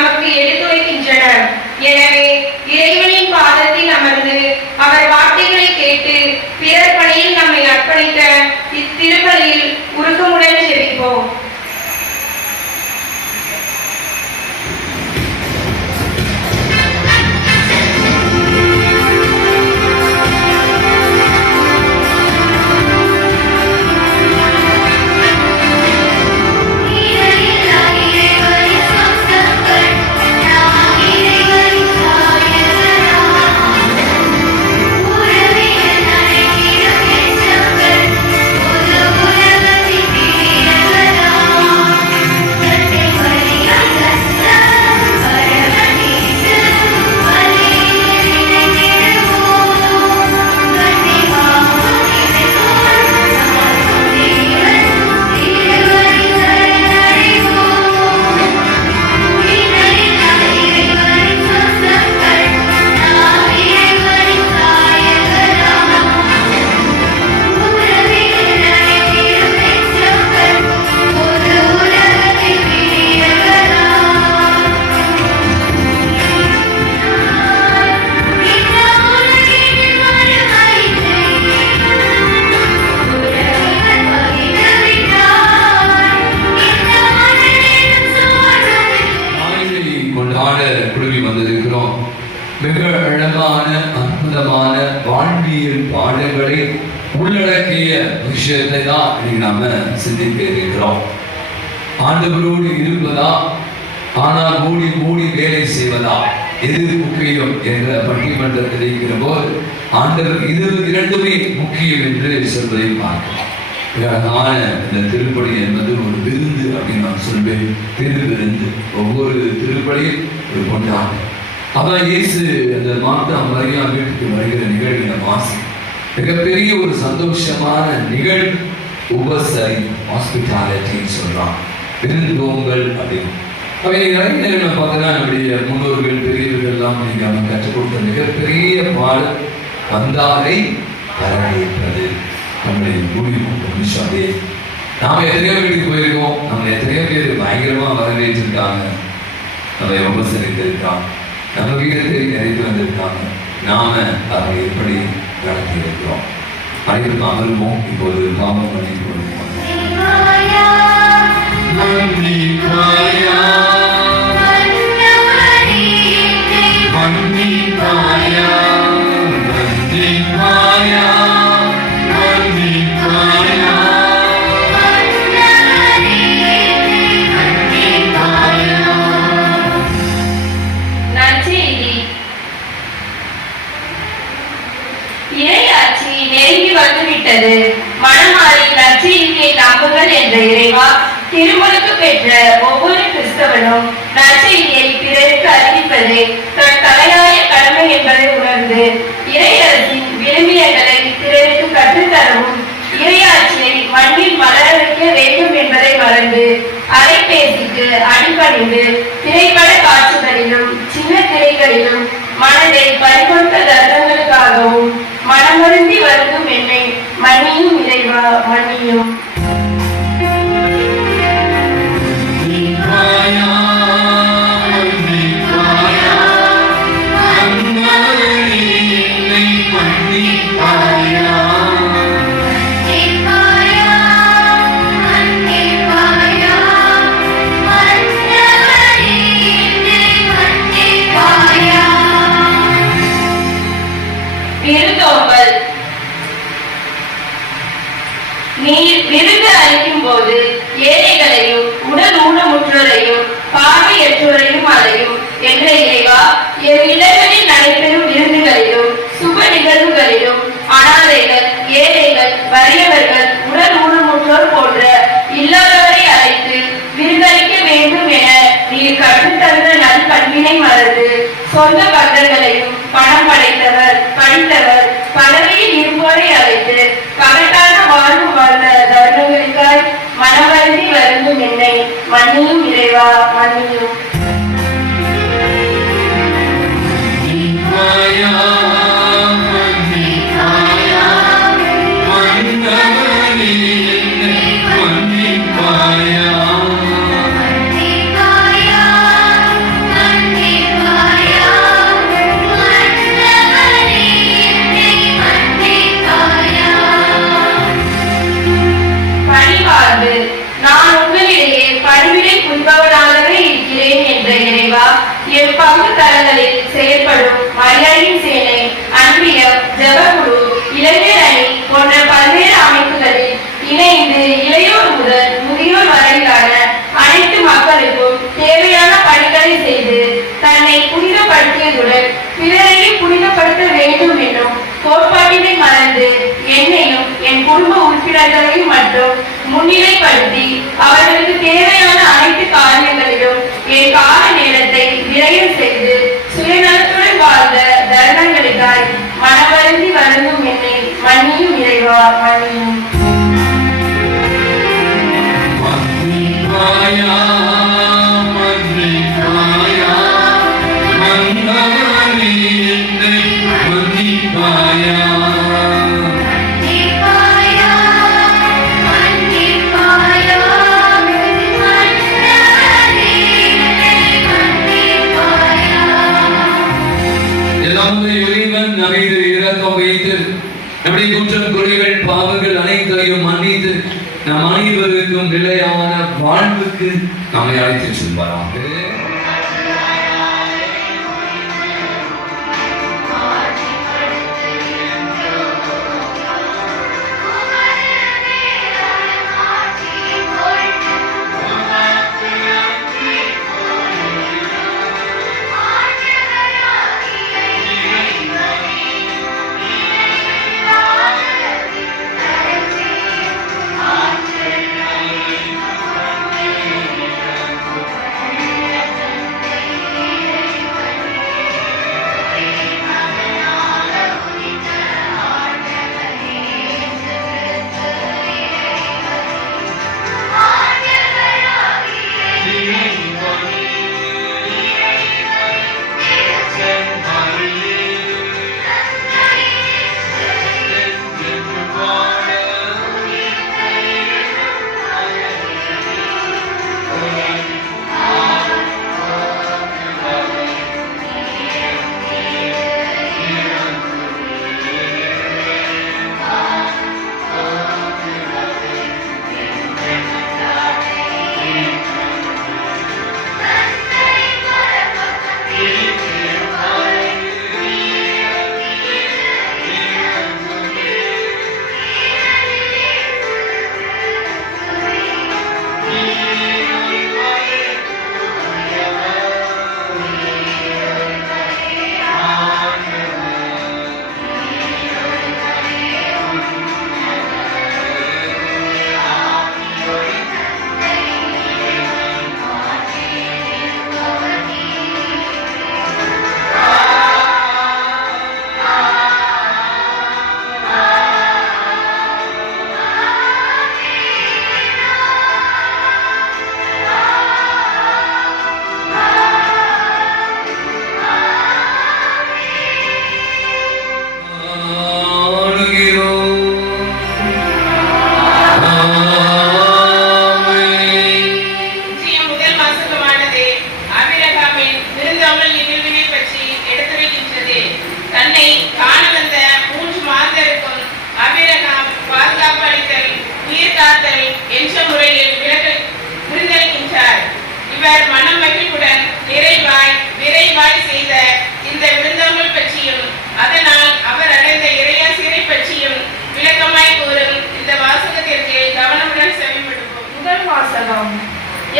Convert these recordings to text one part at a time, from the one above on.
நமக்கு எடுத்துரைக்கின்றனர். எனவே இறைவனின் பாதத்தில் அமர்ந்து அவர் வார்த்தைகளை கேட்டு பிறர் பணியில் நம்மை அர்ப்பணித்த இத்திருப்பலியில் உருக்கமுடன் ஜெபிப்போம். மிக அழகான அற்புதமான வாழ்வியல் பாடங்களை உள்ளடக்கிய விஷயத்தை தான் இன்னைக்கு நாம சிந்திக்க இருக்கிறோம். ஆண்டவரோடு இருப்பதா, ஆனால் மூடி மூடி வேலை செய்வதா, எது முக்கியம் என்ற பட்டிமன்றத்தில் இருக்கிற போது ஆண்டவர் இது இரண்டுமே முக்கியம் என்று சொல்வதை பார்க்கலாம். அழகான இந்த திருப்பலி என்பது ஒரு விருந்து அப்படின்னு நான் சொல்வேன். திருவிருந்து, ஒவ்வொரு திருப்பலியும் ஒரு கொண்டாட்டம். அதான் இயேசு அந்த மாதா மரியா வீட்டுக்கு வருகிற நிகழ்வு வாசி மிகப்பெரிய ஒரு சந்தோஷமான நிகழ்வு. உபசரி, ஹாஸ்பிட்டாலிட்டின்னு சொல்றான், விருந்தோம்பல் அப்படின்னு. நிறைய நேரம் பார்த்தீங்கன்னா நம்முடைய முன்னோர்கள் பெரியவர்கள் எல்லாம் நீங்க அவங்க கற்றுக் கொடுத்த மிகப்பெரிய பாடல் வந்தாரை வரவேற்பது. நம்முடைய முடிவு அதே நாம எத்தனையோ வீட்டுக்கு போயிருக்கோம், நம்ம எத்தனையோ பேர் பயங்கரமா வரவேற்றிருக்காங்க, நம்ம உபசரித்திருக்காங்க, நம்ம வீட்டுக்கு நிறைவு வந்திருக்காங்க. நாம அதை எப்படி நடத்தி இருக்கிறோம்? அனைவரும் அமர்வோம். இப்போது பாவம் மன்னிப்பு கொடுப்போம். மனமாறி நற்செய்தியை நம்புங்கள் என்ற இறைவா, திருமுழுக்கு பெற்ற ஒவ்வொரு கிறிஸ்தவனும் நற்செய்தியை பிறருக்கு அறிவிப்பது தன் தலையாய கடமை என்பதை உணர்ந்து இறையரசின் விரும்பியங்களை பிறருக்கு கற்றுத்தரவும் இறையாட்சியை மண்ணில் மலர வைக்க வேண்டும் என்பதை மறந்து அலைபேசிக்கு அடிபணிந்து திரைப்பட காட்சிகளிலும் சின்ன திரைகளிலும் மனதை பறிகொடுத்த தருணங்களுக்காகவும் மனமருந்தி வருந்தும் என்னை மன்னியும் இறைவா, மன்னியும். நீர் விருந்து அளிக்கும் போது ஏழைகளையும் உடல் ஊனமுற்றோரையும் பார்வையற்றோரையும் அலையும் என்ற இறைவா, என் இல்லங்களில் நடைபெறும் விருந்துகளிலும் சுப நிகழ்வுகளிலும் அனாதைகள், ஏழைகள், வறியவர்கள், உடல் ஊனமுற்றோர் போன்ற இல்லாதவரை அழைத்து விருந்தளிக்க வேண்டும் என நீர் கற்றுத்தந்த நல் பண்பினை மறந்து சொந்த பந்தங்களையும் பணம் படைத்தவர், படித்தவர், பதவியில் இருப்போரை அழைத்து பகட்டான வாழ்வு வாழ்ந்த தருணங்களுக்காய் மனவருந்தி வருந்தும் என்னை மன்னியும் இறைவா, மன்னியும். மன்னிப்பாயா, மன்னிப்பாயா, பங்கு தளங்களில் செயல்படும் மரியாதையின் சேனை, அன்பியம், ஜெபக்குழு, இளைஞர் அணி போன்ற பல்வேறு அமைப்புகளில் இணைந்து இளையோர் முதல் முதியோர் வரையிலான அனைத்து மக்களுக்கும் தேவையான பணிகளை செய்து தன்னை புனிதப்படுத்தியதுடன் பிறரையும் புனிதப்படுத்த வேண்டும் என்னும் கோட்பாட்டினை மறந்து என்னையும் என் குடும்ப உறுப்பினர்களையும் மட்டும் முன்னிலைப்படுத்தி அவர்களுக்கு தேவையான அனைத்து காரியங்களிலும் என் கால நேரத்தை விரயம் செய்து சுயநலத்துடன் வாழ்ந்த தருணங்களுக்காய் மனவருந்தி வருந்தும் என்னை மன்னியும் இறைவா, மன்னியும். நம்முடைய குற்றம் குறைகள் பாவங்கள் அனைத்தையும் மன்னித்து நம் அனைவருக்கும் நிலையான வாழ்வுக்கு நம்மை அழைத்து செல்வாராக. இவர் மனம் மகிழ்வுடன் விரைவாய் செய்த இந்த விருந்தோம்பல் பற்றியும் அதனால் அவர் அடைந்த இறையாசிரை பற்றியும் விளக்கமாய் கூறும் இந்த வாசகத்திற்கு கவனமுடன் செவிமடுப்போம். முதல் வாசகம்.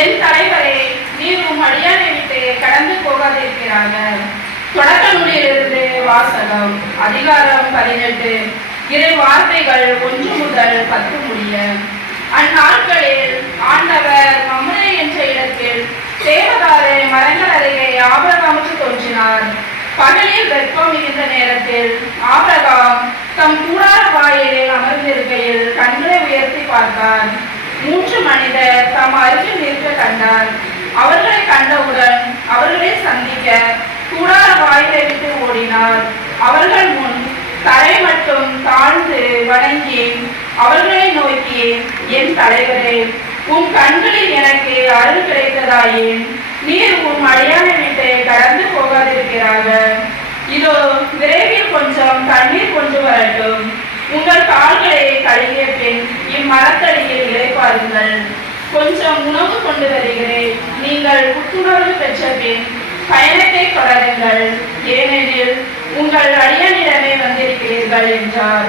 என் தலைவரே, நீர் உம் அடியானை விட்டு கடந்து போகாதிருக்கிறாங்க. தொடக்க நூலிலிருந்து வாசகம். அதிகாரம் 18. இறை வார்த்தைகள் 1 முதல் 10 முடிய. அந்நாட்களில் ஆண்டவர் மம்ரே என்ற இடத்தில் தேவதாரு மரங்கள் அருகே ஆபிரகாமுக்கு தோன்றினார். பகலில் வெப்பம் மிகுந்த நேரத்தில் ஆபிரகாம் தம் கூடார வாயிலில் அமர்ந்திருக்கையில் கண்களை உயர்த்தி பார்த்தார். 3 மனிதர் தம் அருகில் நிற்க கண்டார். அவர்களை கண்டவுடன் அவர்களை சந்திக்க கூடார வாயிலை விட்டு ஓடினார். அவர்கள் முன் தலை மட்டும் தாழ்ந்து வணங்கி அவர்களை நோக்கி, என் தலைவரே, உம் கண்களில் எனக்கு அருள் கிடைத்ததாயின் நீர் உம் அடியானை விட்டு கடந்து போகாதிருக்கிறார்கள். இதோ விரைவில் கொஞ்சம் தண்ணீர் கொண்டு வரட்டும். உங்கள் கால்களை கழுவிய பின் இம்மரத்தடியில் இளைப்பாருங்கள். கொஞ்சம் உணவு கொண்டு வருகிறேன். நீங்கள் புத்துணர்வு பெற்ற பின் பயணத்தை தொடருங்கள், ஏனெனில் உங்கள் அடியானிடமே வந்திருக்கிறீர்கள் என்றார்.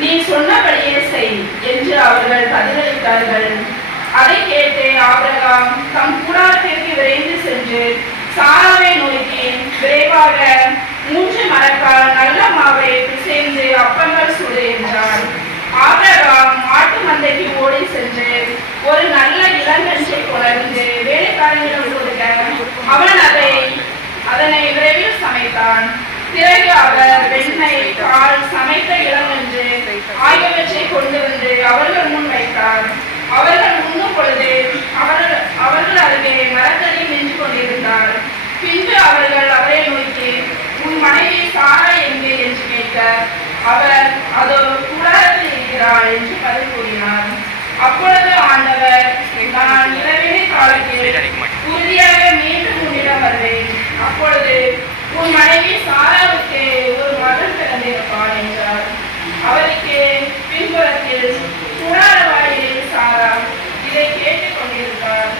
நீ சொன்னபடியே செய் என்று அவர்கள் பதிலளித்தார்கள். அதை கேட்டு ஆபிரகாம் தம் கூடாரத்திற்கு விரைந்து சென்று சாராவை நோக்கி, விரைவாக 3 மரக்கால் நல்ல மாவை பிசைந்து அப்பங்கள் சுடு என்றார். ஆபிரகாம் மாட்டு மந்தைக்கு ஓடி சென்று ஒரு நல்ல இளங்கன்றை கொணர்ந்து வேலைக்காரனிடம் கொடுக்க அவன் அதனை விரைவில் சமைத்தான். பிறகு அவர் வெண்ணெய், பால், சமைத்த இளங்கன்று ஆகியவற்றை கொண்டு வந்து அவர்கள் முன் வைத்தார். அவர்கள் உண்ணும் பொழுது அவர்கள் அருகே மரக்கறி நின்று கொண்டிருந்தார். பின்பு அவர்கள் அவரை நோக்கி, உன் மனைவி சாரா எங்கே என்று கேட்க, அவர் அதோ கூடாரத்தில் இருக்கிறாள் என்று பதில் கூறினார். அப்பொழுது ஆண்டவர், நான் இரவினை காலத்தில் உறுதியாக மீண்டும் உன்னிடம் வருவேன். அப்பொழுது உன் மனைவி சாராவுக்கு ஒரு மகள் பிறந்திருப்பாள் என்றார். அவருக்கு பின்புறத்தில் கூடார வாயிலில் சாரா இதை கேட்டுக் கொண்டிருந்தார்.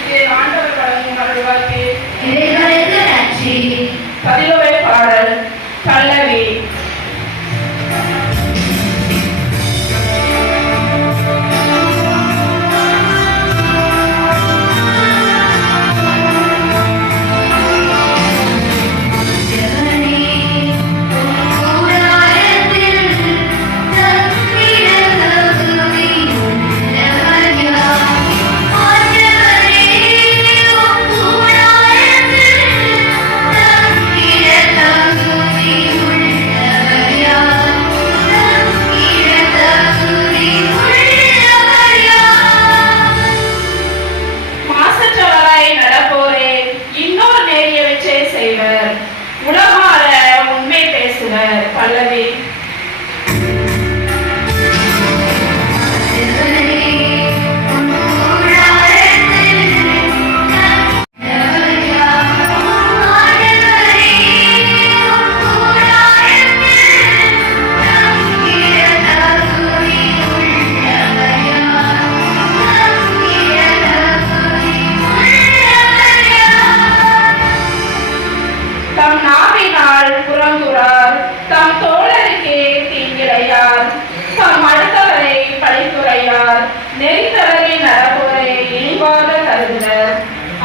இது ஆண்டவர் வழங்கும் அருள்வாக்கு. 11 பாடல். பல்லவி. உலகால உண்மை பேசுவர். பல்லவி. தம் நாவினால் புறங்குறார், தம் தோழருக்கு தீங்கிழையார், தம் அடுத்தவரை பழித்துரையார், நெறித்தவரை நடப்போரை இழிவாக கருதுவர்,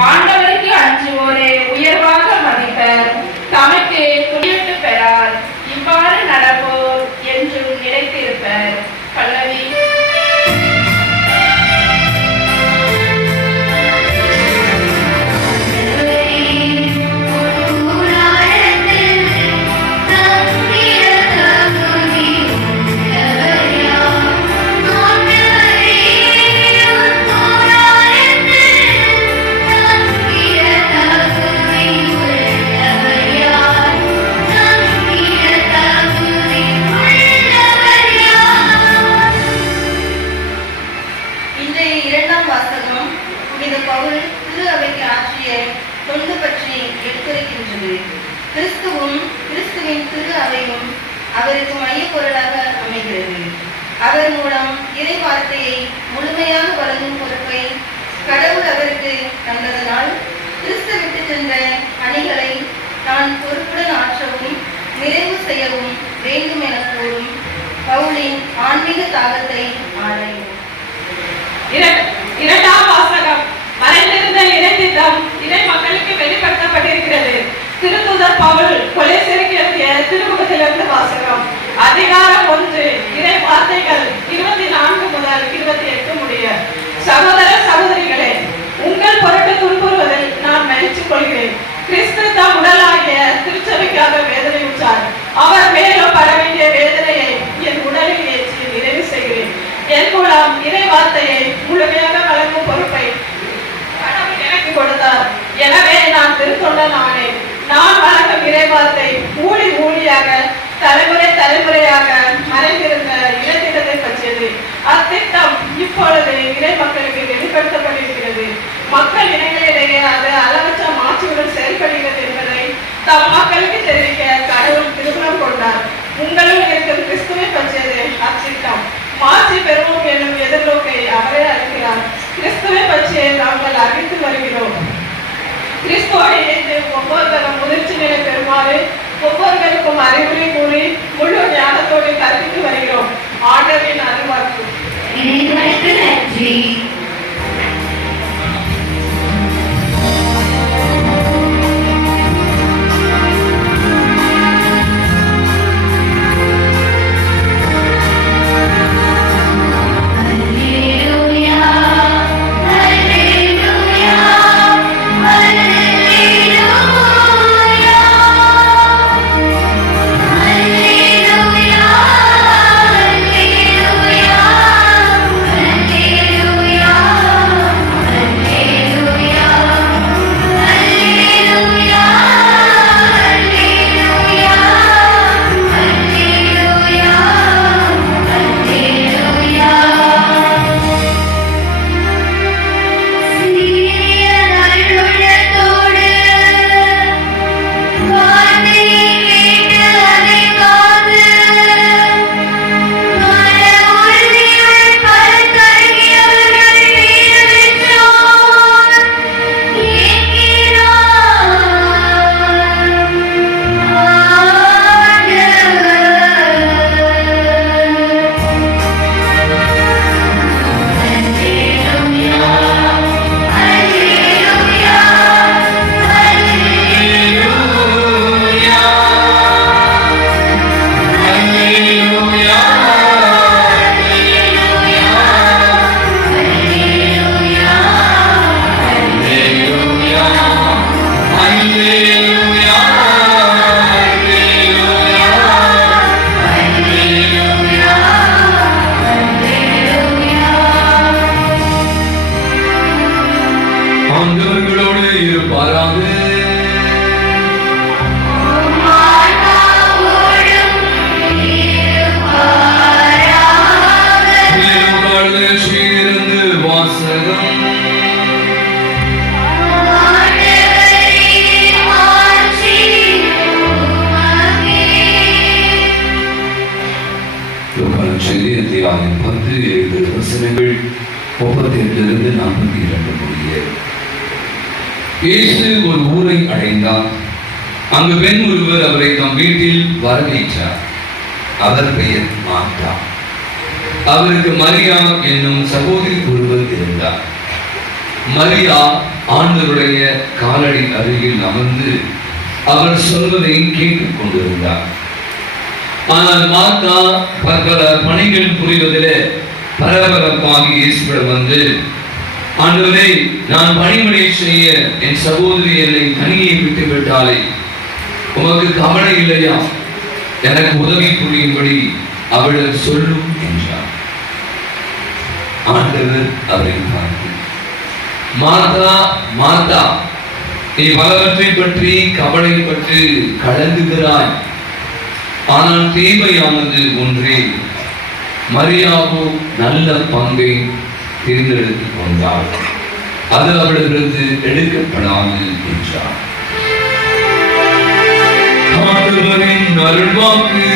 ஆண்டவருக்கு அஞ்சுவோரை உயர்வாக மதிப்பர், தமக்கு துணிவிட்டு பெறார், இவ்வாறு நடப்போர் என்றும் நிலைத்திருப்பர். பல்லவி. தொண்டு பற்றி எடுத்துரைக்கின்றது. கிறிஸ்துவும் கிறிஸ்துவின் திரு அவையும் அவருக்கு மையப் பொருளாக அமைகிறது. அவர் மூலம் இறை வார்த்தையை முழுமையாக வழங்கும் பொறுப்பை கடவுள் அவருக்கு தந்ததனால் கிறிஸ்து விட்டு சென்ற பணிகளை நான் பொறுப்புடன் ஆற்றவும் நிறைவு செய்யவும் வேண்டும் என கூறும் பவுலின் ஆன்மீக தாகத்தை ஆராயும். இரண்டாம் வாசகம். மறைந்திருந்த இறை திட்டம் இறை மக்களுக்கு வெளிப்படுத்தப்பட்டிருக்கிறது. திருத்தூதர் பவுல் கொலோசியருக்கு எழுதிய திருமுகத்திலிருந்து வாசகம். அதிகாரம் 1. இறை வார்த்தைகள் 24 முதல் 28 முடிய. சகோதர சகோதரிகளே, உங்கள் பொருட்டு துன்புறுவதில் நான் மகிழ்ச்சி கொள்கிறேன். கிறிஸ்து தம் உடலாகிய திருச்சபைக்காக வேதனை உற்றார். அவர் மேலும் பட வேண்டிய வேதனையை என் உடலில் ஏற்றி நிறைவு செய்கிறேன். என் மூலம் இறை வார்த்தையை முழுமையாக வழங்கும் பொறுப்பை கடவுள் எனக்கு கொடுத்தார். எனவே நான் திருத்தொண்டன் ஆனேன். நான் வழங்கும் இறை வார்த்தை ஊழி ஊழியாக தலைமுறை தலைமுறையாக மறைந்திருந்த இலத்திட்டத்தை பற்றியது. அத்திட்டம் இப்பொழுது இறை மக்களுக்கு வெளிப்படுத்தப்பட்டிருக்கிறது. மக்கள் இனங்களிடையே அது அளவற்ற மாற்றுடன் செயல்படுகிறது என்பதை தம் மக்களுக்கு தெரிவிக்க கடவுள் திருமணம் கொண்டார். உங்களுள் இருக்கும் கிறிஸ்துவை பற்றியது அத்திட்டம். மாற்றி பெறுவோம் என்னும் எதிர்நோக்கை அவரே அறிகிறார். கிறிஸ்துவை பற்றியே நாங்கள் அறிந்து வருகிறோம். கிறிஸ்து கிறிஸ்துவோடு இணைந்து ஒவ்வொருவரும் முதிர்ச்சி நிலை பெறுமாறு ஒவ்வொருவருக்கும் அறிவுரை கூறி முழு ஞானத்தோடு கற்பித்து வருகிறோம். ஆண்டவரின் அருள்வாக்கு. இறைவனுக்கு நன்றி. ஆண்டவர்களோடு இருப்பாராக. ஸ்ரீயிலிருந்து வாசகம். அத்தியாயம் 10 வசனங்கள் 38 42 முடிய. இயேசு ஒரு ஊரை அடைந்தார். அங்கு பெண் ஒருவர் அவரை தம் வீட்டில் வரவேற்றார். அவர் பெயர் மார்த்தா. அவருக்கு மரியா என்னும் சகோதரி ஒருவர் இருந்தார். மரியா ஆண்டவருடைய காலடி அருகில் அமர்ந்து அவர் சொல்வதை கேட்டுக் கொண்டிருந்தார். ஆனால் மார்த்தா பல பணிகள் புரிவதிலே பரபரப்பாகி இயேசுவிடம் வந்து, ஆண்டவரே, நான் பணிபுரிய செய்ய என் சகோதரி என்னை தனியை விட்டு விட்டாலே உமக்கு கவலை இல்லையா? எனக்கு உதவி புரியும்படி அவளிடம் சொல்லும் என்றார். ஆண்டவர் அவரை பார்த்து, மார்த்தா மார்த்தா, நீ பலவற்றை பற்றி கவலைப்பட்டு கலங்குகிறாய். ஆனால் தேவையானது ஒன்றே. மரியாவோ நல்ல பங்கை தேர்ந்தெடுத்துக் கொண்டாள். அது அவளிடமிருந்து எடுக்கப்படாது என்றார். ஆண்டவரின் அருள்வாக்கு.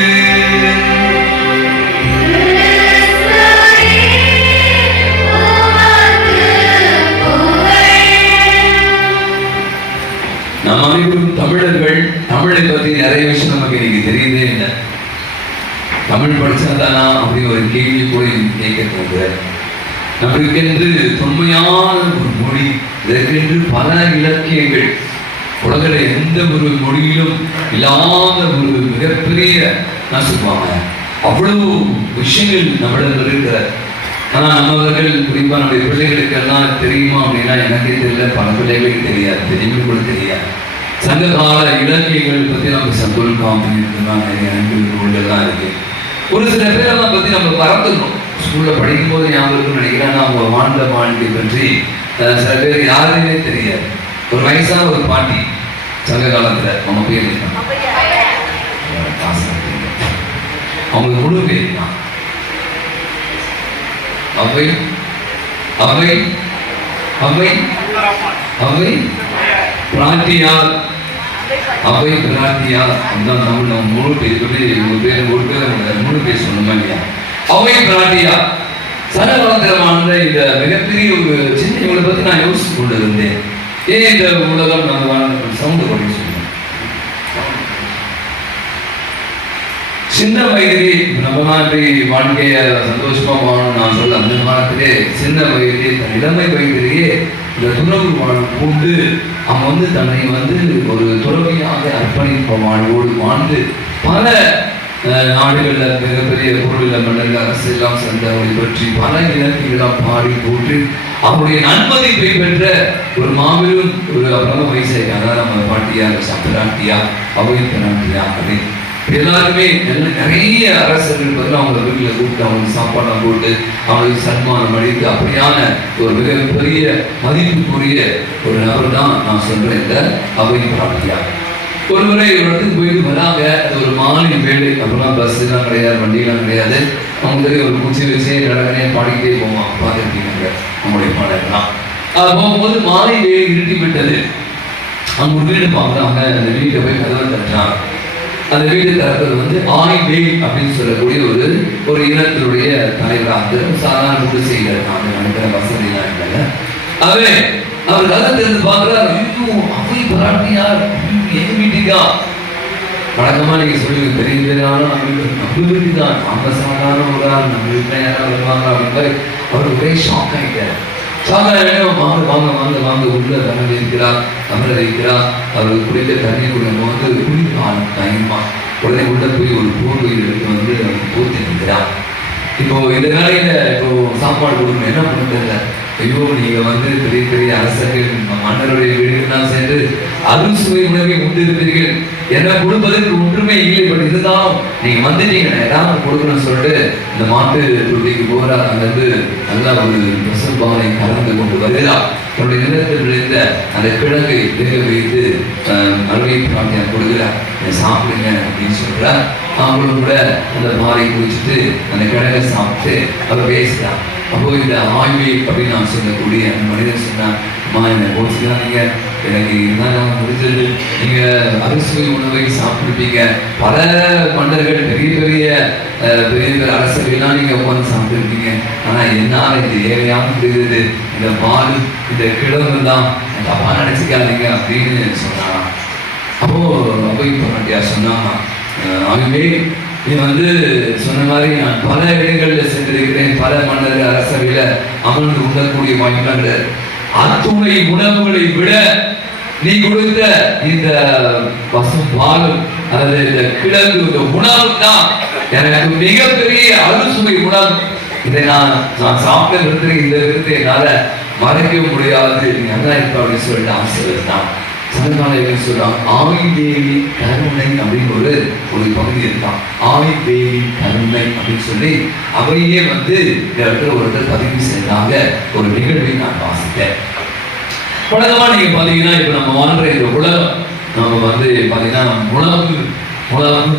நாம் அனைவரும் தமிழர்கள். தமிழை பற்றி நிறைய விஷயம் நமக்கு இன்னைக்கு தெரியுதே இல்லை. தமிழ் படிச்சாதானா அப்படின்னு ஒரு கேள்வி கூட கேட்க தோன்றுகிறேன். நம்மளுக்கென்று தொன்மையான ஒரு மொழி, இதற்கென்று பல இலக்கியங்கள், உலகில் எந்த ஒரு மொழியிலும் இல்லாத ஒரு மிகப்பெரிய நான் சொல்லுவாங்க அவ்வளவு விஷயங்கள் நம்மிடம் இருக்கிற. ஆனால் நம்மவர்கள் குறிப்பாக நம்முடைய பிள்ளைகளுக்கெல்லாம் தெரியுமா அப்படின்னா எனக்கே தெரியல, பல பிள்ளைகளுக்கு தெரியாது, தெரியும் கூட தெரியாது. சங்ககால இலக்கியங்கள் பற்றி நம்ம சந்தோல்காம் பண்ணியிருக்கலாம், நிறைய நூல்கள்லாம் இருக்கு. ஒரு சில பேரெல்லாம் பற்றி நம்ம பறந்துடணும். ஸ்கூலில் படிக்கும்போது ஞாபகம் நினைக்கிறேன், அவங்க வாழ்ந்த பாண்டி பற்றி சில பேர் யாருமே தெரியாது. ஒரு வயசான ஒரு பாட்டி சங்க காலத்தில் அவங்க பேர் அவங்க முழு பேர் தான் அவை அவை அவை அவை பிராட்டியார். அவை பிராட்டியார் அதுதான் தமிழ். நம்ம முழு பேர் உங்க பேர் ஒரு பேர் முழு பேர் சொன்னோமா இல்லையா? அவை பிராட்டியார். சனகாலத்தில் வாழ்ந்த இந்த மிகப்பெரிய ஒரு சின்ன இவங்களை பற்றி நான் யோசித்து கொண்டு இருந்தேன். ஏன் இந்த உலகம் நம்ம வாழ்ந்து சவுண்டு பண்ணி சொல்லுவோம். சின்ன வயதிலே நம்ம நாட்டி வாழ்க்கைய சந்தோஷமா வாழணும் நான் சொல்ல அந்த காலத்திலே சின்ன வயதிலே தன் இளமை வயதிலேயே இந்த துறவு கொண்டு அவன் தன்னை ஒரு துறவியாக அர்ப்பணிப்ப வாழ்வோடு வாழ்ந்து பல நாடுகளில் மிகப்பெரிய பொருளில் மன்னர்கள் அரசு எல்லாம் சேர்ந்தவரை பற்றி பல இலக்கியெல்லாம் பாடி போட்டு அவருடைய நன்மதிப்பை பெற்ற ஒரு மாபெரும் ஒரு பிரம வயசை அதான் நம்ம பாட்டியா சக்கராட்டியா அவைத்தனாட்டியா அப்படின்னு எல்லாருமே நிறைய அரசர்கள் பதில் அவங்க வீட்டில் கூப்பிட்டு அவங்களுக்கு சாப்பாடுலாம் போட்டு அவங்களுக்கு சன்மானம் அளித்து அப்படியான ஒரு மிகப்பெரிய மதிப்புக்குரிய ஒரு நபர் தான் நான் சொல்றேன் இந்த அவைத்தனாட்டியா. ஒரு முறை ஒரு இடத்துக்கு போயிட்டு வராங்க, அது ஒரு மாலை வேலை, அப்பெல்லாம் பஸ் எல்லாம் கிடையாது, வண்டியெல்லாம் கிடையாது. அவங்க ஒரு குச்சி வச்சே கடகனே பாடிக்கிட்டே போவான், பார்த்துருக்கீங்க நம்முடைய பாடலாம். அது போகும்போது மாலை வேலை இருட்டி விட்டது. அவங்க ஒரு வீடு பார்க்குறாங்க, அந்த வீட்டை போய் கதவை தட்டுறாங்க. அந்த வீடு திறக்கிறது ஆய் வேல் அப்படின்னு சொல்லக்கூடிய ஒரு இனத்தினுடைய தலைவராக சாதாரண குடி செய்கிறார். நினைக்கிற வசதியெல்லாம் இருக்காங்க. அவர் கதை தெரிந்து பார்க்கிறார், அவை பராட்டியார் எங்க வீட்டுக்கா? வழக்கமா நீங்க சொல்லுங்க, பெரிய பேரான நம்ம வீட்டு தான், நம்ம சாதாரண ஒரு ஆள், நம்ம வீட்டுல யாராவது வருவாங்க அப்படின்னு அவர் ஒரே ஷாக் ஆகிட்டார். ஷாக் ஆகிடும், வாங்க வாங்க வாங்க வாங்க உள்ள தண்ணி வைக்கிறார், அமர வைக்கிறார். அவர் குடிக்க தண்ணி குடிக்கும் குடிப்பான் டைமா உடனே உள்ள போய் ஒரு போர்வையில் எடுத்து அவர் பூர்த்தி வைக்கிறார். இப்போ இந்த வேலையில இப்போ சாப்பாடு கொடுக்கணும், என்ன பண்ணுறது? ஐயோ நீங்க பெரிய பெரிய அரசர்கள் மன்னருடைய வீடுகள்லாம் சென்று அறுசுவை உணவை உண்டிருப்பீர்கள், என்ன கொடுப்பதற்கு ஒன்றுமே இல்லை. பட் இதுதான் நீங்க நீங்க ஏதாவது கொடுக்கணும்னு சொல்லிட்டு இந்த மாட்டு தொட்டிக்கு போகிறார். அங்கிருந்து நல்லா ஒரு பசும்பாலை கலந்து கொண்டு வருகிறார். தன்னுடைய நிலத்தில் விழுந்த அந்த கிழங்கை வேக வைத்து அறுவை பிராட்டியா கொடுக்கிறார், சாப்பிடுங்க அப்படின்னு சொல்றார். அவங்களும் கூட அந்த மாலை குடிச்சிட்டு அந்த கிழங்கை சாப்பிட்டு அவர் பேசுகிறார். அப்போ இந்த ஆய்வு அப்படின்னு நான் சொல்லக்கூடிய அந்த மனிதன் சொன்னார், அம்மா என்னை போச்சுக்காதீங்க, எனக்கு இருந்தாலும் முடிஞ்சது, நீங்க அறுசுவை உணவை சாப்பிட்டுருப்பீங்க, பல மன்னர்கள் பெரிய பெரிய பெரிய பெரிய அரசர்கள்லாம் நீங்க உட்காந்து சாப்பிட்டுருப்பீங்க, ஆனா என்னால் இந்த ஏழையாக முடியுது, இந்த பால் இந்த கிழங்கு தான் தப்பா நினைச்சுக்காதீங்க அப்படின்னு சொன்னாராம். அப்போ அவை பாட்டியா சொன்னாங்க, ஆகவே நீ சொன்ன மாதிரி நான் பல இடங்களில் சென்றிருக்கிறேன், பல மன்னர்கள் அரசவையில அமர்ந்து உண்ணக்கூடிய வாய்ப்புகள், அத்துணை உணவுகளை விட நீ கொடுத்த இந்த பசும் பாலும் அல்லது இந்த கிழங்கு இந்த உணவு தான் எனக்கு மிகப்பெரிய அறுசுவை உணவு. இதை நான் சாப்பிட்ட விருது இந்த விருது என்னால மறைக்க முடியாது, நீ அதான் இருப்ப அப்படின்னு சொல்லிட்டு ஆசீர்வதித்தான். சங்ககால சொல்றான், ஆய் தேவி கருணை அப்படின்னு ஒரு பகுதி இருக்கான். ஆய் தேவி கருணை அப்படின்னு சொல்லி அவையே இந்த இடத்துல ஒருத்தர் பதிவு செய்தாங்க. ஒரு நிகழ்வை நான் வாசித்தேன். உலகமா நீங்க பாத்தீங்கன்னா இப்ப நம்ம வாழ்ற இந்த உலகம் நம்ம பாத்தீங்கன்னா உணவு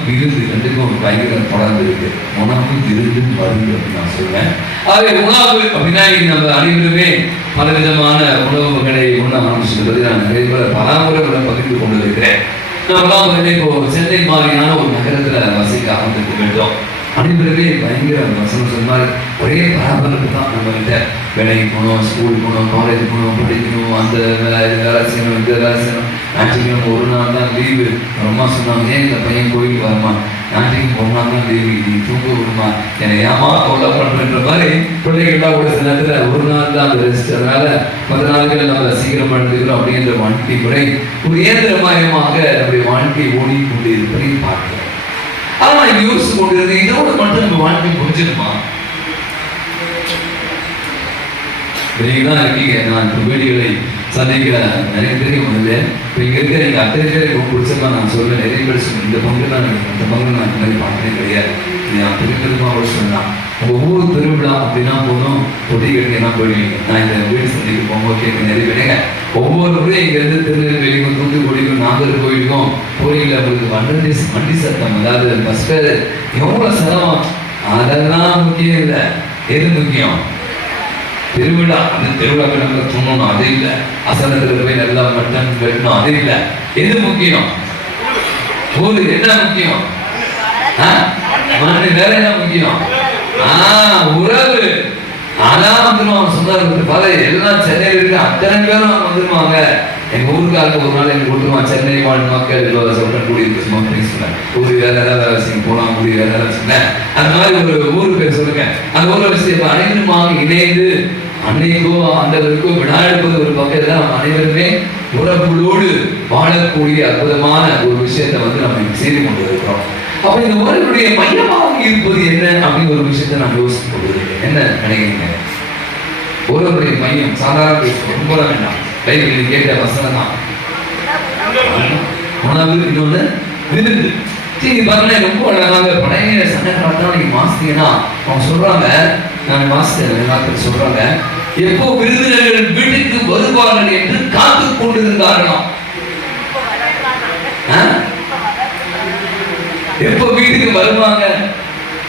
விருந்து ரெண்டுக்கும் பயங்கர தொடர்ந்து இருக்கு. உணவு விருந்து மருந்து அப்படின்னு நான் சொல்றேன். ஆகவே உணவு அப்படின்னா நம்ம அனைவருமே பல விதமான உணவுகளை உண்ண ஆரம்பிச்சிருக்கிறது. நான் நிறைய பேர் பராமரிகளை பகிர்ந்து கொண்டு இருக்கிறேன். நம்மளாம் இப்போ சென்னை மாதிரியான ஒரு நகரத்துல வசிக்க ஆரம்பித்து வேண்டும். அனைவருமே பயங்கர வசனம் சொன்னால் ஒரே பராமரிப்பு தான். நம்ம கிட்ட வேலைக்கு போகணும், ஸ்கூல் போகணும், காலேஜ் போகணும், படிக்கணும், அந்த வேலை செய்யணும், இந்த வேலை செய்யணும். ஞாயிற்றுக்கிழமை ஒரு நாள் தான் லீவு. அம்மா சொன்னாங்க, ஏன் இந்த பையன் கோயிலுக்கு வரமா, ஞாயிற்றுக்கிழமை ஒரு நாள் தான் லீவு, நீ தூங்க விடுமா, என்னை ஏமா கொள்ள பண்ணுற மாதிரி பிள்ளைகள்லாம் கூட சில நேரத்தில் ஒரு நாள் தான் அந்த ரெஸ்ட். அதனால 10 நாட்கள் நம்ம சீக்கிரம் எடுத்துக்கிறோம் அப்படின்ற வாழ்க்கை முறை ஒரு இயந்திரமயமாக நம்முடைய வாழ்க்கை ஓடிக்கொண்டு இருப்பதை பார்க்கிறோம். ஆனா யோசிச்சு கொண்டிருந்தது, இதோட மட்டும் நம்ம வாழ்க்கை புரிஞ்சிடுமா? நீங்கதான் இருக்கீங்க, நான் வீடுகளை சந்திக்கிற நிறைய பேருக்கு முதல்ல இப்போ இங்க இருக்கிற எங்க அத்தனை பேர் ரொம்ப பிடிச்சமா நான் சொல்ல நிறைய பேர் சொன்னேன், இந்த பங்கு தான் அந்த பங்கு நான் இந்த மாதிரி பார்த்ததே கிடையாது. நான் பெருமா சொன்னான், ஒவ்வொரு திருவிழா அப்படின்னா போதும் பொட்டி கட்டினா போயிடுவீங்க. நான் இந்த வீடு சந்திக்கு போகும்போது கேட்க நிறைய பேருங்க, ஒவ்வொரு முறையும் இங்க இருந்து திருநெல்வேலிக்கும் தூத்துக்குடிக்கும் நாகர் கோயிலுக்கும் கோயிலில் உங்களுக்கு வண்டி சத்தம், அதாவது பஸ் பேர் எவ்வளவு சிரமம், அதெல்லாம் முக்கியம் இல்லை. எது முக்கியம்? திருவிழா. அந்த திருவிழாக்கு நம்ம தூங்கணும், அது இல்லை. அசனத்துல போய் நல்லா மட்டன் வெட்டணும், அது இல்லை. எது முக்கியம்? ஊரு என்ன முக்கியம்? வேற என்ன முக்கியம்? உறவு. ஆனா வந்துருவாங்க சொன்னார், பல எல்லாம் சென்னையில் இருக்கு, அத்தனை பேரும் வந்துருவாங்க. எங்க ஊருக்காக ஒரு நாள் எங்க குடும்பம் சென்னை வாழ் மக்கள் சொல்லக்கூடிய சொன்னேன் ஊரு வேற ஏதாவது வச்சு போலாம் ஊரு வேற ஏதாவது சொன்னேன். அந்த மாதிரி ஒரு ஊரு பேர் சொல்லுங்க. அந்த ஊரை வச்சு அனைவருமாக இணைந்து அன்னைக்கோ அந்தவருக்கோ விழா எடுப்பது ஒரு பக்கத்துல அனைவருமே உறவுகளோடு வாழக்கூடிய அற்புதமான ஒரு விஷயத்தை நம்ம செய்து கொண்டு இருக்கிறோம். அப்ப இந்த உறவுடைய மையமாக இருப்பது என்ன அப்படின்னு ஒரு விஷயத்தை நான் யோசித்து கொண்டிருக்கேன். என்ன நினைக்கிறீங்க? ஒருவருடைய மையம் சாதாரண ரொம்ப வேண்டாம். பைபிளில் கேட்ட வசனம் தான் உணவு, இன்னொன்னு விருந்து. சரி பாருங்க, ரொம்ப அழகாக பழைய சண்டை காலத்தான் நீங்க வாசித்தீங்கன்னா அவங்க சொல்றாங்க, நான் வாசித்தேன் சொல்றாங்க, எப்போ விருந்தினர்கள் வீட்டுக்கு வருவார்கள் என்று காத்து கொண்டிருந்தார்களாம். எப்போ வீட்டுக்கு வருவாங்க?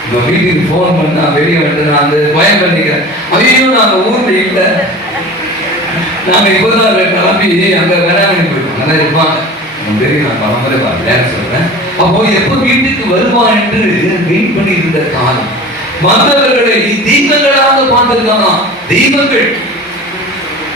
இப்ப வீட்டுக்கு போன் பண்ணா வெளியே வந்து நான் அந்த பயம் பண்ணிக்கிறேன், ஐயோ நாங்க ஊர்ல இல்ல, நாங்க இப்பதான் கிளம்பி அங்க வேளாங்கண்ணி போயிட்டோம், நல்லா இருப்பாங்க பெரிய நான் பலமுறை பார்க்கலன்னு சொல்றேன். அப்போ எப்ப வீட்டுக்கு வருவான் என்று வெயிட் பண்ணி இருந்த காலம். மற்றவர்களை தெய்வங்களாக பார்த்திருக்காங்க. தெய்வங்கள்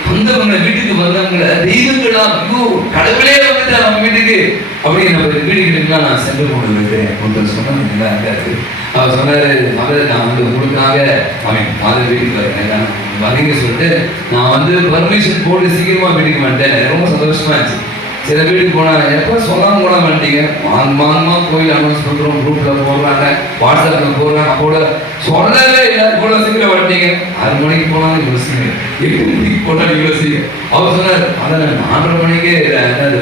வந்தவங்க வீட்டுக்கு வந்தவங்களை தெய்வங்களா, ஐயோ கடவுளே வந்துட்டு அவங்க வீட்டுக்கு அப்படின்னு நம்ம வீடுகளுக்குலாம் நான் சென்று கொண்டு இருக்கிறேன். ஒருத்தர் சொன்னா இருக்காரு, அவர் சொன்னாரு, மகள் நான் உங்களுக்காக அவன் ஃபாதர் வீட்டுக்கு வரேன் வரீங்க சொல்லிட்டு நான் பர்மிஷன் போட்டு சீக்கிரமா வீட்டுக்கு வந்துட்டேன். ரொம்ப சந்தோஷமா இருந்துச்சு. சில வீட்டுக்கு போனா எப்போ சொல்லாம கூட மாட்டீங்க, மாங்கமா கோயில் அனௌன்ஸ் பண்றோம், குரூப்ல போடுறாங்க, வாட்ஸ்அப்ல போடுறாங்க, அப்போட சொல்லவே இல்லை கூட சீக்கிரம் வந்துட்டீங்க. 6 மணிக்கு போனாலும் இவ்வளவு சீக்கிரம், 8 மணிக்கு போனாலும் இவ்வளவு சீக்கிரம். அவர் சொன்னார், அதை 4:30 மணிக்கே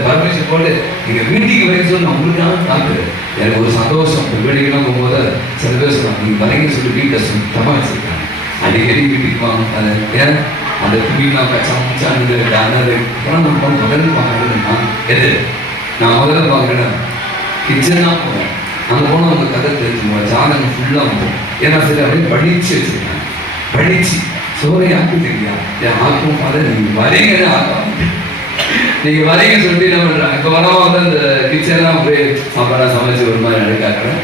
பர்மிஷன் போட்டு நீங்க வீட்டுக்கு வரைக்கும் சொல்லி நான் உங்களுக்காக காக்குறேன். எனக்கு ஒரு சந்தோஷம். வீட்டுக்கெல்லாம் போகும்போது சில பேர் சொன்னாங்க, நீங்க வரைக்கும் சொல்லி வீட்டை சுத்தமா வச்சிருக்காங்க, அடிக்கடி வீட்டுக்கு வாங்க. அதை ஏன் அந்த வீட்டுலாம் கச்சான்னு முதல்ல பார்க்கறதுன்னா எது நான் முதல்ல பார்க்குறேன் கிச்சன் தான் போவேன். அங்கே போனால் அவங்க கதை தெரிஞ்சுக்குவேன், ஜாதகம் ஃபுல்லாக வந்துடும். ஏன்னா சரி அப்படியே படிச்சு வச்சிருக்கேன், படிச்சு சோறை ஆக்கு தெரியா என் ஆக்கும் அதை நீங்கள் வரீங்கன்னு ஆக்கலாம். நீங்க வரீங்க சொல்லிட்டு என்ன பண்றாங்க, இப்போ வரவா அந்த கிச்சன்லாம் அப்படியே சாப்பாடாக சமைச்சு ஒரு மாதிரி நடக்காங்க.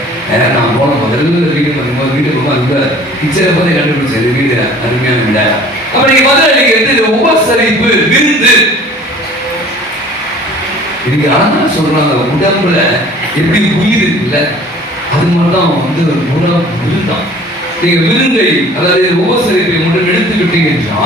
நான் போன முதல்ல வீட்டுக்கு வரும்போது வீட்டுக்கு போகும்போது அந்த கிச்சனை பார்த்து கண்டுபிடிச்சேன், இந்த வீடு அருமையான வீடா. அப்ப நீங்க முதல்ல நீங்க உபசரிப்பு விருந்து இன்னைக்கு அழகா சொல்றாங்க, உடம்புல எப்படி உயிர் இருக்குல்ல அது மட்டும் விருந்தான். நீங்க விருந்தை அதாவது உபசரிப்பை மட்டும் எடுத்துக்கிட்டீங்கன்னா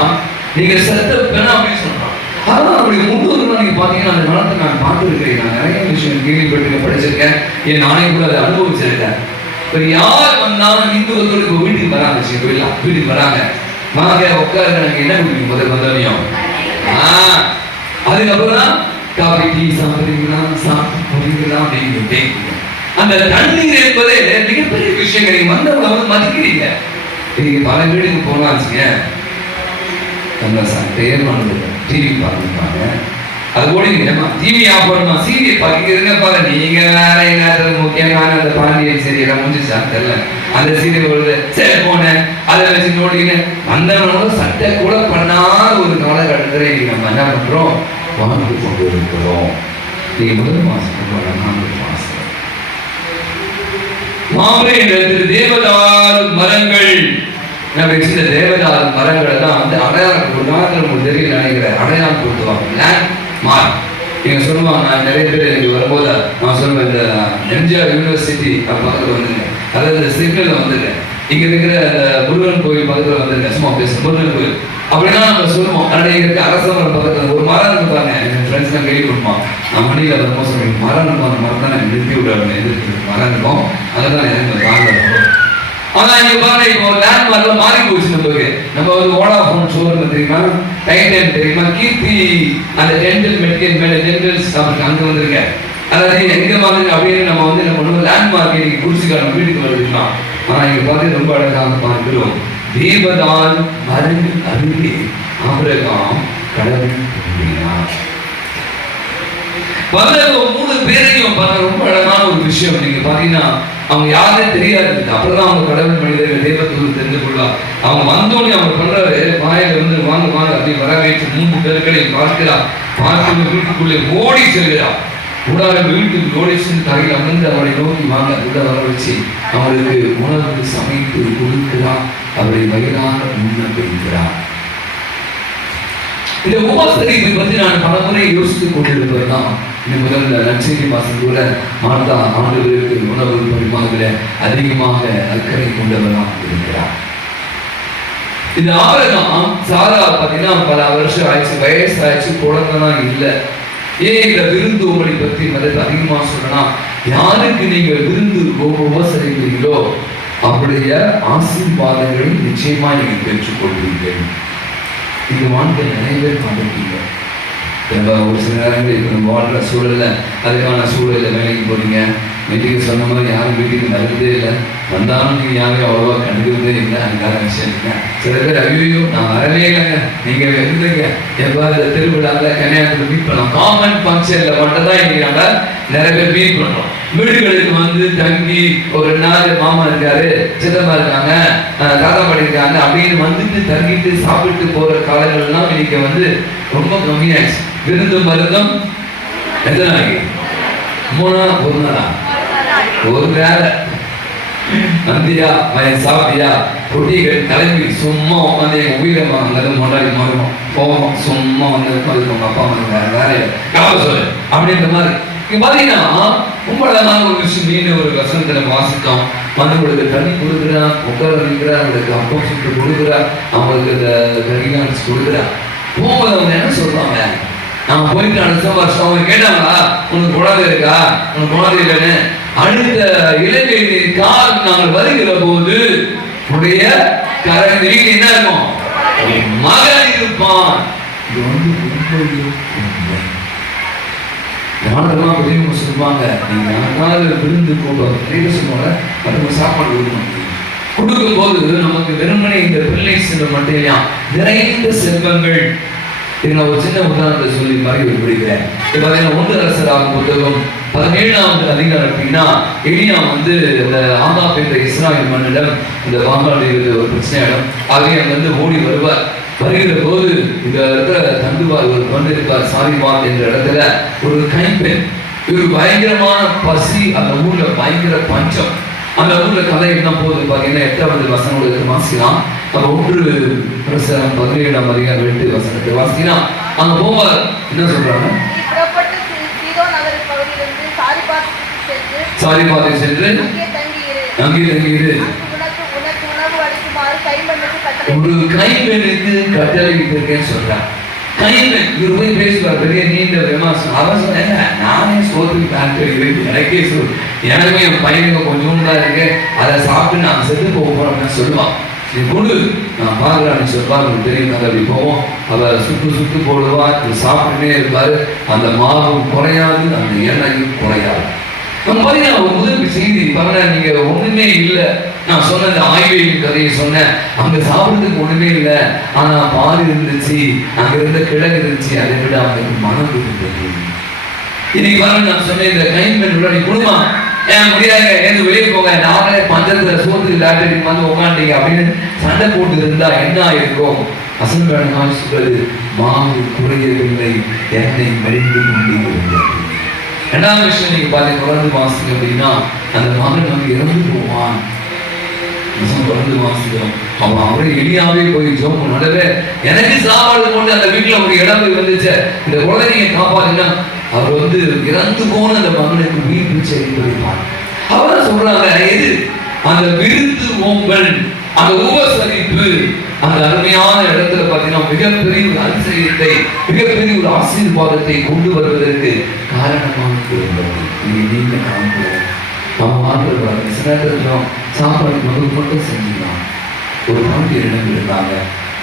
நீங்க செத்த பெண் அப்படின்னு சொல்றாங்க. அதான் அப்படி முன்னோர்கள் நீங்க பாத்தீங்கன்னா அந்த காலத்தை நான் பார்த்துருக்கிறேன். நான் நிறைய விஷயம் கேள்விப்பட்டு படிச்சிருக்கேன், என் நானே கூட அதை அனுபவிச்சிருக்கேன். இப்போ யார் வந்தாலும் இந்துவத்தோடு இப்போ வீட்டுக்கு வராங்க, வீட்டுக்கு வராங்க, வாங்க உட்காருங்க, எனக்கு என்ன குடிக்கும் முதல் வந்தோம். அதுக்கப்புறம் தான் காபி டீ சாப்பிடுறீங்களா, சாப்பிட்டு போறீங்களா அப்படின்னு அந்த தண்ணீர் என்பதே மிகப்பெரிய விஷயங்கள். நீங்க வந்தவங்களை மதிக்கிறீங்க. நீங்க பல வீடுக்கு போனாச்சுங்க, பேர் டிவி பார்த்துருப்பாங்க, அது கூட டிவி ஆஃப் பண்ணுமா சீரியல் பார்க்கிறதுங்க பாரு. நீங்க வேற என்ன முக்கியமான அந்த பாண்டியன் சீரியல் முடிஞ்சிச்சா தெரியல, அந்த சீரியல் வருது, சரி போனேன் அதை வச்சு நோட்டின்னு வந்தவனோட சட்டை கூட பண்ணாத ஒரு காலகட்டத்தில் இன்னைக்கு நம்ம என்ன பண்றோம், வாழ்ந்து கொண்டு இருக்கிறோம். நீங்க முதல் மாசம் 4 மாசம் தேவதாரு மரங்கள் இந்த தேவதாரு மரங்களை தான் அடையாளம் ஒரு தெரியல நினைக்கிறேன், அடையாளம் கொடுத்துவாங்க. லேண்ட் மார்க் நீங்க சொல்லுவாங்க. நான் நிறைய பேர் எனக்கு வரும்போது நான் சொல்லுவேன், இந்த எம்ஜிஆர் யூனிவர்சிட்டி அது பக்கத்தில் வந்துருங்க, அதாவது சிக்னல்ல வந்துருங்க, இங்க இருக்கிற அந்த முருகன் கோயில் பக்கத்தில் வந்துருங்க, சும்மா பேச முருகன் கோயில் அப்படின்னா நம்ம சொல்லுவோம். ஆனால் இங்க இருக்க அரசமரம் பக்கத்தில் ஒரு மரம் இருப்பாங்க, என் ஃப்ரெண்ட்ஸ் தான் கேள்வி கொடுப்போம். நான் மணியில் வரும்போது சொல்லுவேன், மரம் இருக்கும், அந்த மரம் தான் எனக்கு நிறுத்தி விடுறாங்க, எதிர்த்து மரம் இருக்கும், அதை தான் எனக்கு காரணம். ஆனா இங்க பாருங்க, இப்போ லேண்ட் மார்க்ல மாறி போச்சு. நம்ம வோடாஃபோன் ஷோரூம் தெரியுமா, டைட்டன் தெரியுமா, கீர்த்தி அந்த டென்டல் மெடிக்கல் மேல டென்டல்ஸ் அங்க வந்துருங்க. அதாவது எங்க மாதிரி அப்படின்னு நம்ம நம்ம லேண்ட் மார்க் இன்னைக்கு குடிச்சுக்கலாம், வீட்டுக்கு வந்துருக்கலாம். ஆனா இங்க பார்த்து ரொம்ப அழகாக பார்க்கிறோம், தேவதான் மருந்து அருகே ஆபிரகாம் கடவுள் வந்த 3 பேரையும் ரொம்ப அழகான ஒரு விஷயம். நீங்க பாத்தீங்கன்னா அவங்க யாருமே தெரியாது, அப்புறம் அவங்க கடவுள் மனிதர்கள் தெய்வத்தோடு தெரிந்து கொள்ளலாம். அவங்க வந்தோடனே அவங்க பண்றாரு, வாயில வாங்க வாங்க அப்படி வரவேற்று 3 பேர்களை பார்க்கிறார். பார்த்து வீட்டுக்குள்ளே ஓடி செல்கிறார். கூடாத வீட்டுக்கு ஓடி சென்று தரையில் அமர்ந்து அவரை நோக்கி வாங்க உள்ள வர வச்சு அவருக்கு உணவு சமைத்து கொடுக்கிறார். அவரை வயதாக முன்ன வைக்கிறார். இந்த உபசரிப்பை பற்றி நான் பலமுறை யோசித்துக் கொண்டிருப்பதுதான் இந்த முதல்ல நற்செய்தி வாசம் கூட மார்த்தா ஆண்டவருக்கு உணவு பரிமாறுகிற அதிகமாக அக்கறை கொண்டவராக இருக்கிறார். இந்த ஆபரகம் சாரா பார்த்தீங்கன்னா பல வருஷம் ஆயிடுச்சு, வயசு ஆயிடுச்சு, குழந்தைலாம் இல்லை. ஏன் இந்த விருந்து உங்களை பற்றி மதத்தை அதிகமாக சொல்லனா, யாருக்கு நீங்க விருந்து உபசரிக்கிறீங்களோ அவருடைய ஆசீர்வாதங்களை நிச்சயமா நீங்க பெற்றுக் கொள்வீர்கள். இது வாழ்க்கை நிறைய பேர் பார்த்துருக்கீங்க. ஒரு சில நேரங்கள் இப்போ நம்ம வாழ்கிற சூழல்ல அதுக்கான சூழலில் வேலைக்கு போறீங்க, வீட்டுக்கு சொன்ன மாதிரி யாரும் வீட்டுக்கு நல்லதே இல்லை, வந்தாலும் நீங்கள் யாரையும் அவ்வளோவா கண்டுக்கிறதே இல்லை, அதுக்கான விஷயம் இல்லை. சில பேர் ஐயோ நான் வரவே இல்லைங்க, நீங்கள் இருந்துங்க எப்போ இந்த திருவிழாவில் கன்னியாகுமரி மீட் பண்ணலாம், காமன் ஃபங்க்ஷனில் மட்டும்தான் இன்னைக்கு நம்ம நிறைய பேர் மீட் பண்ணுறோம். வீடுகளுக்கு வந்து தங்கி ஒரு நாள் மாமா இருக்காரு, சித்தப்பா இருக்காங்க, தாத்தா பாட்டி இருக்காங்க அப்படின்னு வந்துட்டு தங்கிட்டு சாப்பிட்டு போற காலங்கள்லாம் இன்னைக்கு வந்து ரொம்ப கம்மியாயிடுச்சு. விருந்து மருந்தம் எத்தனை நாளைக்கு? 3 நாள், 1 நாளா? ஒரு வேலை நந்தியா சாப்பிட்டியா பொட்டிகள் கிளம்பி சும்மா உட்காந்து எங்க உயிரமா அங்கே முன்னாடி மாறுவோம் போவோம், சும்மா வந்து உட்காந்து அப்பா அம்மா வேலையை காவல் சொல்லு அப்படின்ற மாதிரி. இங்க பாத்தீங்கன்னா ரொம்ப அழகான ஒரு விஷயம். மீன் ஒரு வசனத்துல வாசித்தோம், மற்றவங்களுக்கு தண்ணி கொடுக்குறா, உட்கார வைக்கிறா, அவங்களுக்கு அப்பம் சுட்டு கொடுக்குறா, அவங்களுக்கு இந்த கரிகாலிச்சு கொடுக்குறா. போகும்போது அவங்க என்ன சொல்றாங்க, நான் போயிட்டு அடுத்த வருஷம் அவங்க கேட்டாங்களா உனக்கு குழந்தை இருக்கா, உனக்கு குழந்தை இல்லைன்னு. அடுத்த இலங்கையின் கால் நாங்கள் வருகிற போது உடைய கரங்க என்ன இருக்கும், மகன் இருப்பான். இது வந்து யாரெல்லாம் பெரியவங்க சொல்லுவாங்க, நீங்க யாராவது விருந்து போட்டு சொல்லுவாங்க மற்றவங்க சாப்பாடு கொடுக்கும் போது நமக்கு வெறுமனே இந்த பிள்ளை செல்வம் மட்டும் இல்லையா, நிறைந்த செல்வங்கள். ஒரு சின்ன உதாரணத்தை சொல்லி மாதிரி விடுகிறேன். இப்ப பாத்தீங்கன்னா 1 அரசராகும் புத்தகம் 17வது அதிகாரத்தினா எலியா வந்து இந்த ஆகாப் என்ற இஸ்ராயேல் மன்னிடம் இந்த வாங்காளியில் ஒரு பிரச்சனையிடம் ஆகிய வந்து ஓடி வருவார். வருகிற போது இந்த இடத்துல தந்துவார் ஒரு பொண்ணு இருப்பார், சாரிவான் என்ற இடத்துல ஒரு கைப்பெண். இவர் பயங்கரமான பசி, அந்த ஊர்ல பயங்கர பஞ்சம். அந்த ஊர்ல கதை என்ன போகுது பாத்தீங்கன்னா 8வது வசனம் வாசிக்கலாம். அப்ப 1 அரசர் 17ஆம் அதிகாரம் 8 வசனத்தை வாசிக்கலாம். அங்க போவார், என்ன சொல்றாங்க, சாரிபாத்தை சென்று அங்கே தங்கியிரு, ஒரு கைப்பெண்ணுக்கு கட்டளை இருக்கேன்னு சொல்றான். கைப்பெண் இவர் போய் பேசுவார், பெரிய நீண்ட விமர்சனம். அவன் சொன்ன நானே சோத்துக்கு பேண்ட் எனக்கே எனக்குமே என் பையனுக்கு கொஞ்சம் தான் இருக்கு, அதை சாப்பிட்டு நான் செத்து போக போறேன்னு சொல்லுவான். நீ கொடு நான் பார்க்குறான்னு சொல்லுவா. ஒரு பெரிய கதை அப்படி போவோம். அவர் சுட்டு போடுவா, சாப்பிட்டுட்டே இருப்பாரு. அந்த மாவு குறையாது, அந்த எண்ணெயும் குறையாது. நம்ம பார்த்தீங்கன்னா ஒரு முதல் செய்தி பாருங்க, நீங்க ஒண்ணுமே இல்லை. நான் சொன்ன இந்த ஆய்வின் கதையை சொன்னேன், அங்க சாப்பிடுறதுக்கு ஒண்ணுமே இல்லை, ஆனா பால் இருந்துச்சு, அங்க இருந்த கிழங்கு இருந்துச்சு, அதை விட அவங்களுக்கு மனம் இருந்தது. இன்னைக்கு பாருங்க, நான் சொன்னேன் இந்த கைம்பெண் நீ குடும்பம் ஏன் முடியாதுங்க, எது வெளியே போங்க, நாங்களே பஞ்சத்துல சோத்துக்கு லாட்டரி வந்து உட்காந்துட்டீங்க அப்படின்னு சண்டை போட்டு இருந்தா என்ன ஆயிருக்கும்? அசல்வேடமா சொல்றது, மாவு குறையவில்லை, எண்ணெய் மறைந்து கொண்டிருக்கிறது. 2வது விஷயம் நீங்க பாத்தீங்க, தொடர்ந்து வாசிங்க அப்படின்னா அந்த மகன் வந்து இறந்து போவான். தொடர்ந்து வாசிக்கிறோம். அவன் அவரே எளியாவே போய் ஜோம் நடவே எனக்கு சாப்பாடு போட்டு அந்த வீட்டுல ஒரு இடம் வந்துச்சு, இந்த குழந்தைய காப்பாதுன்னா அவர் வந்து இறந்து போன அந்த மகனுக்கு வீட்டு செய்தி வைப்பார். அவர் சொல்றாங்க, எது அந்த விருந்து ஓம்பல், அந்த உபசரிப்பு, அந்த அருமையான இடத்துல பாத்தீங்கன்னா மிகப்பெரிய ஒரு அதிசயத்தை, மிகப்பெரிய ஒரு ஆசீர்வாதத்தை கொண்டு வருவதற்கு காரணமாக இருந்தது. நீங்க காண்கிறோம் நம்ம ஆண்டு சில நேரத்தில் சாப்பாடு மட்டும் செஞ்சுக்கலாம். ஒரு பாண்டியரிடம் இருந்தாங்க,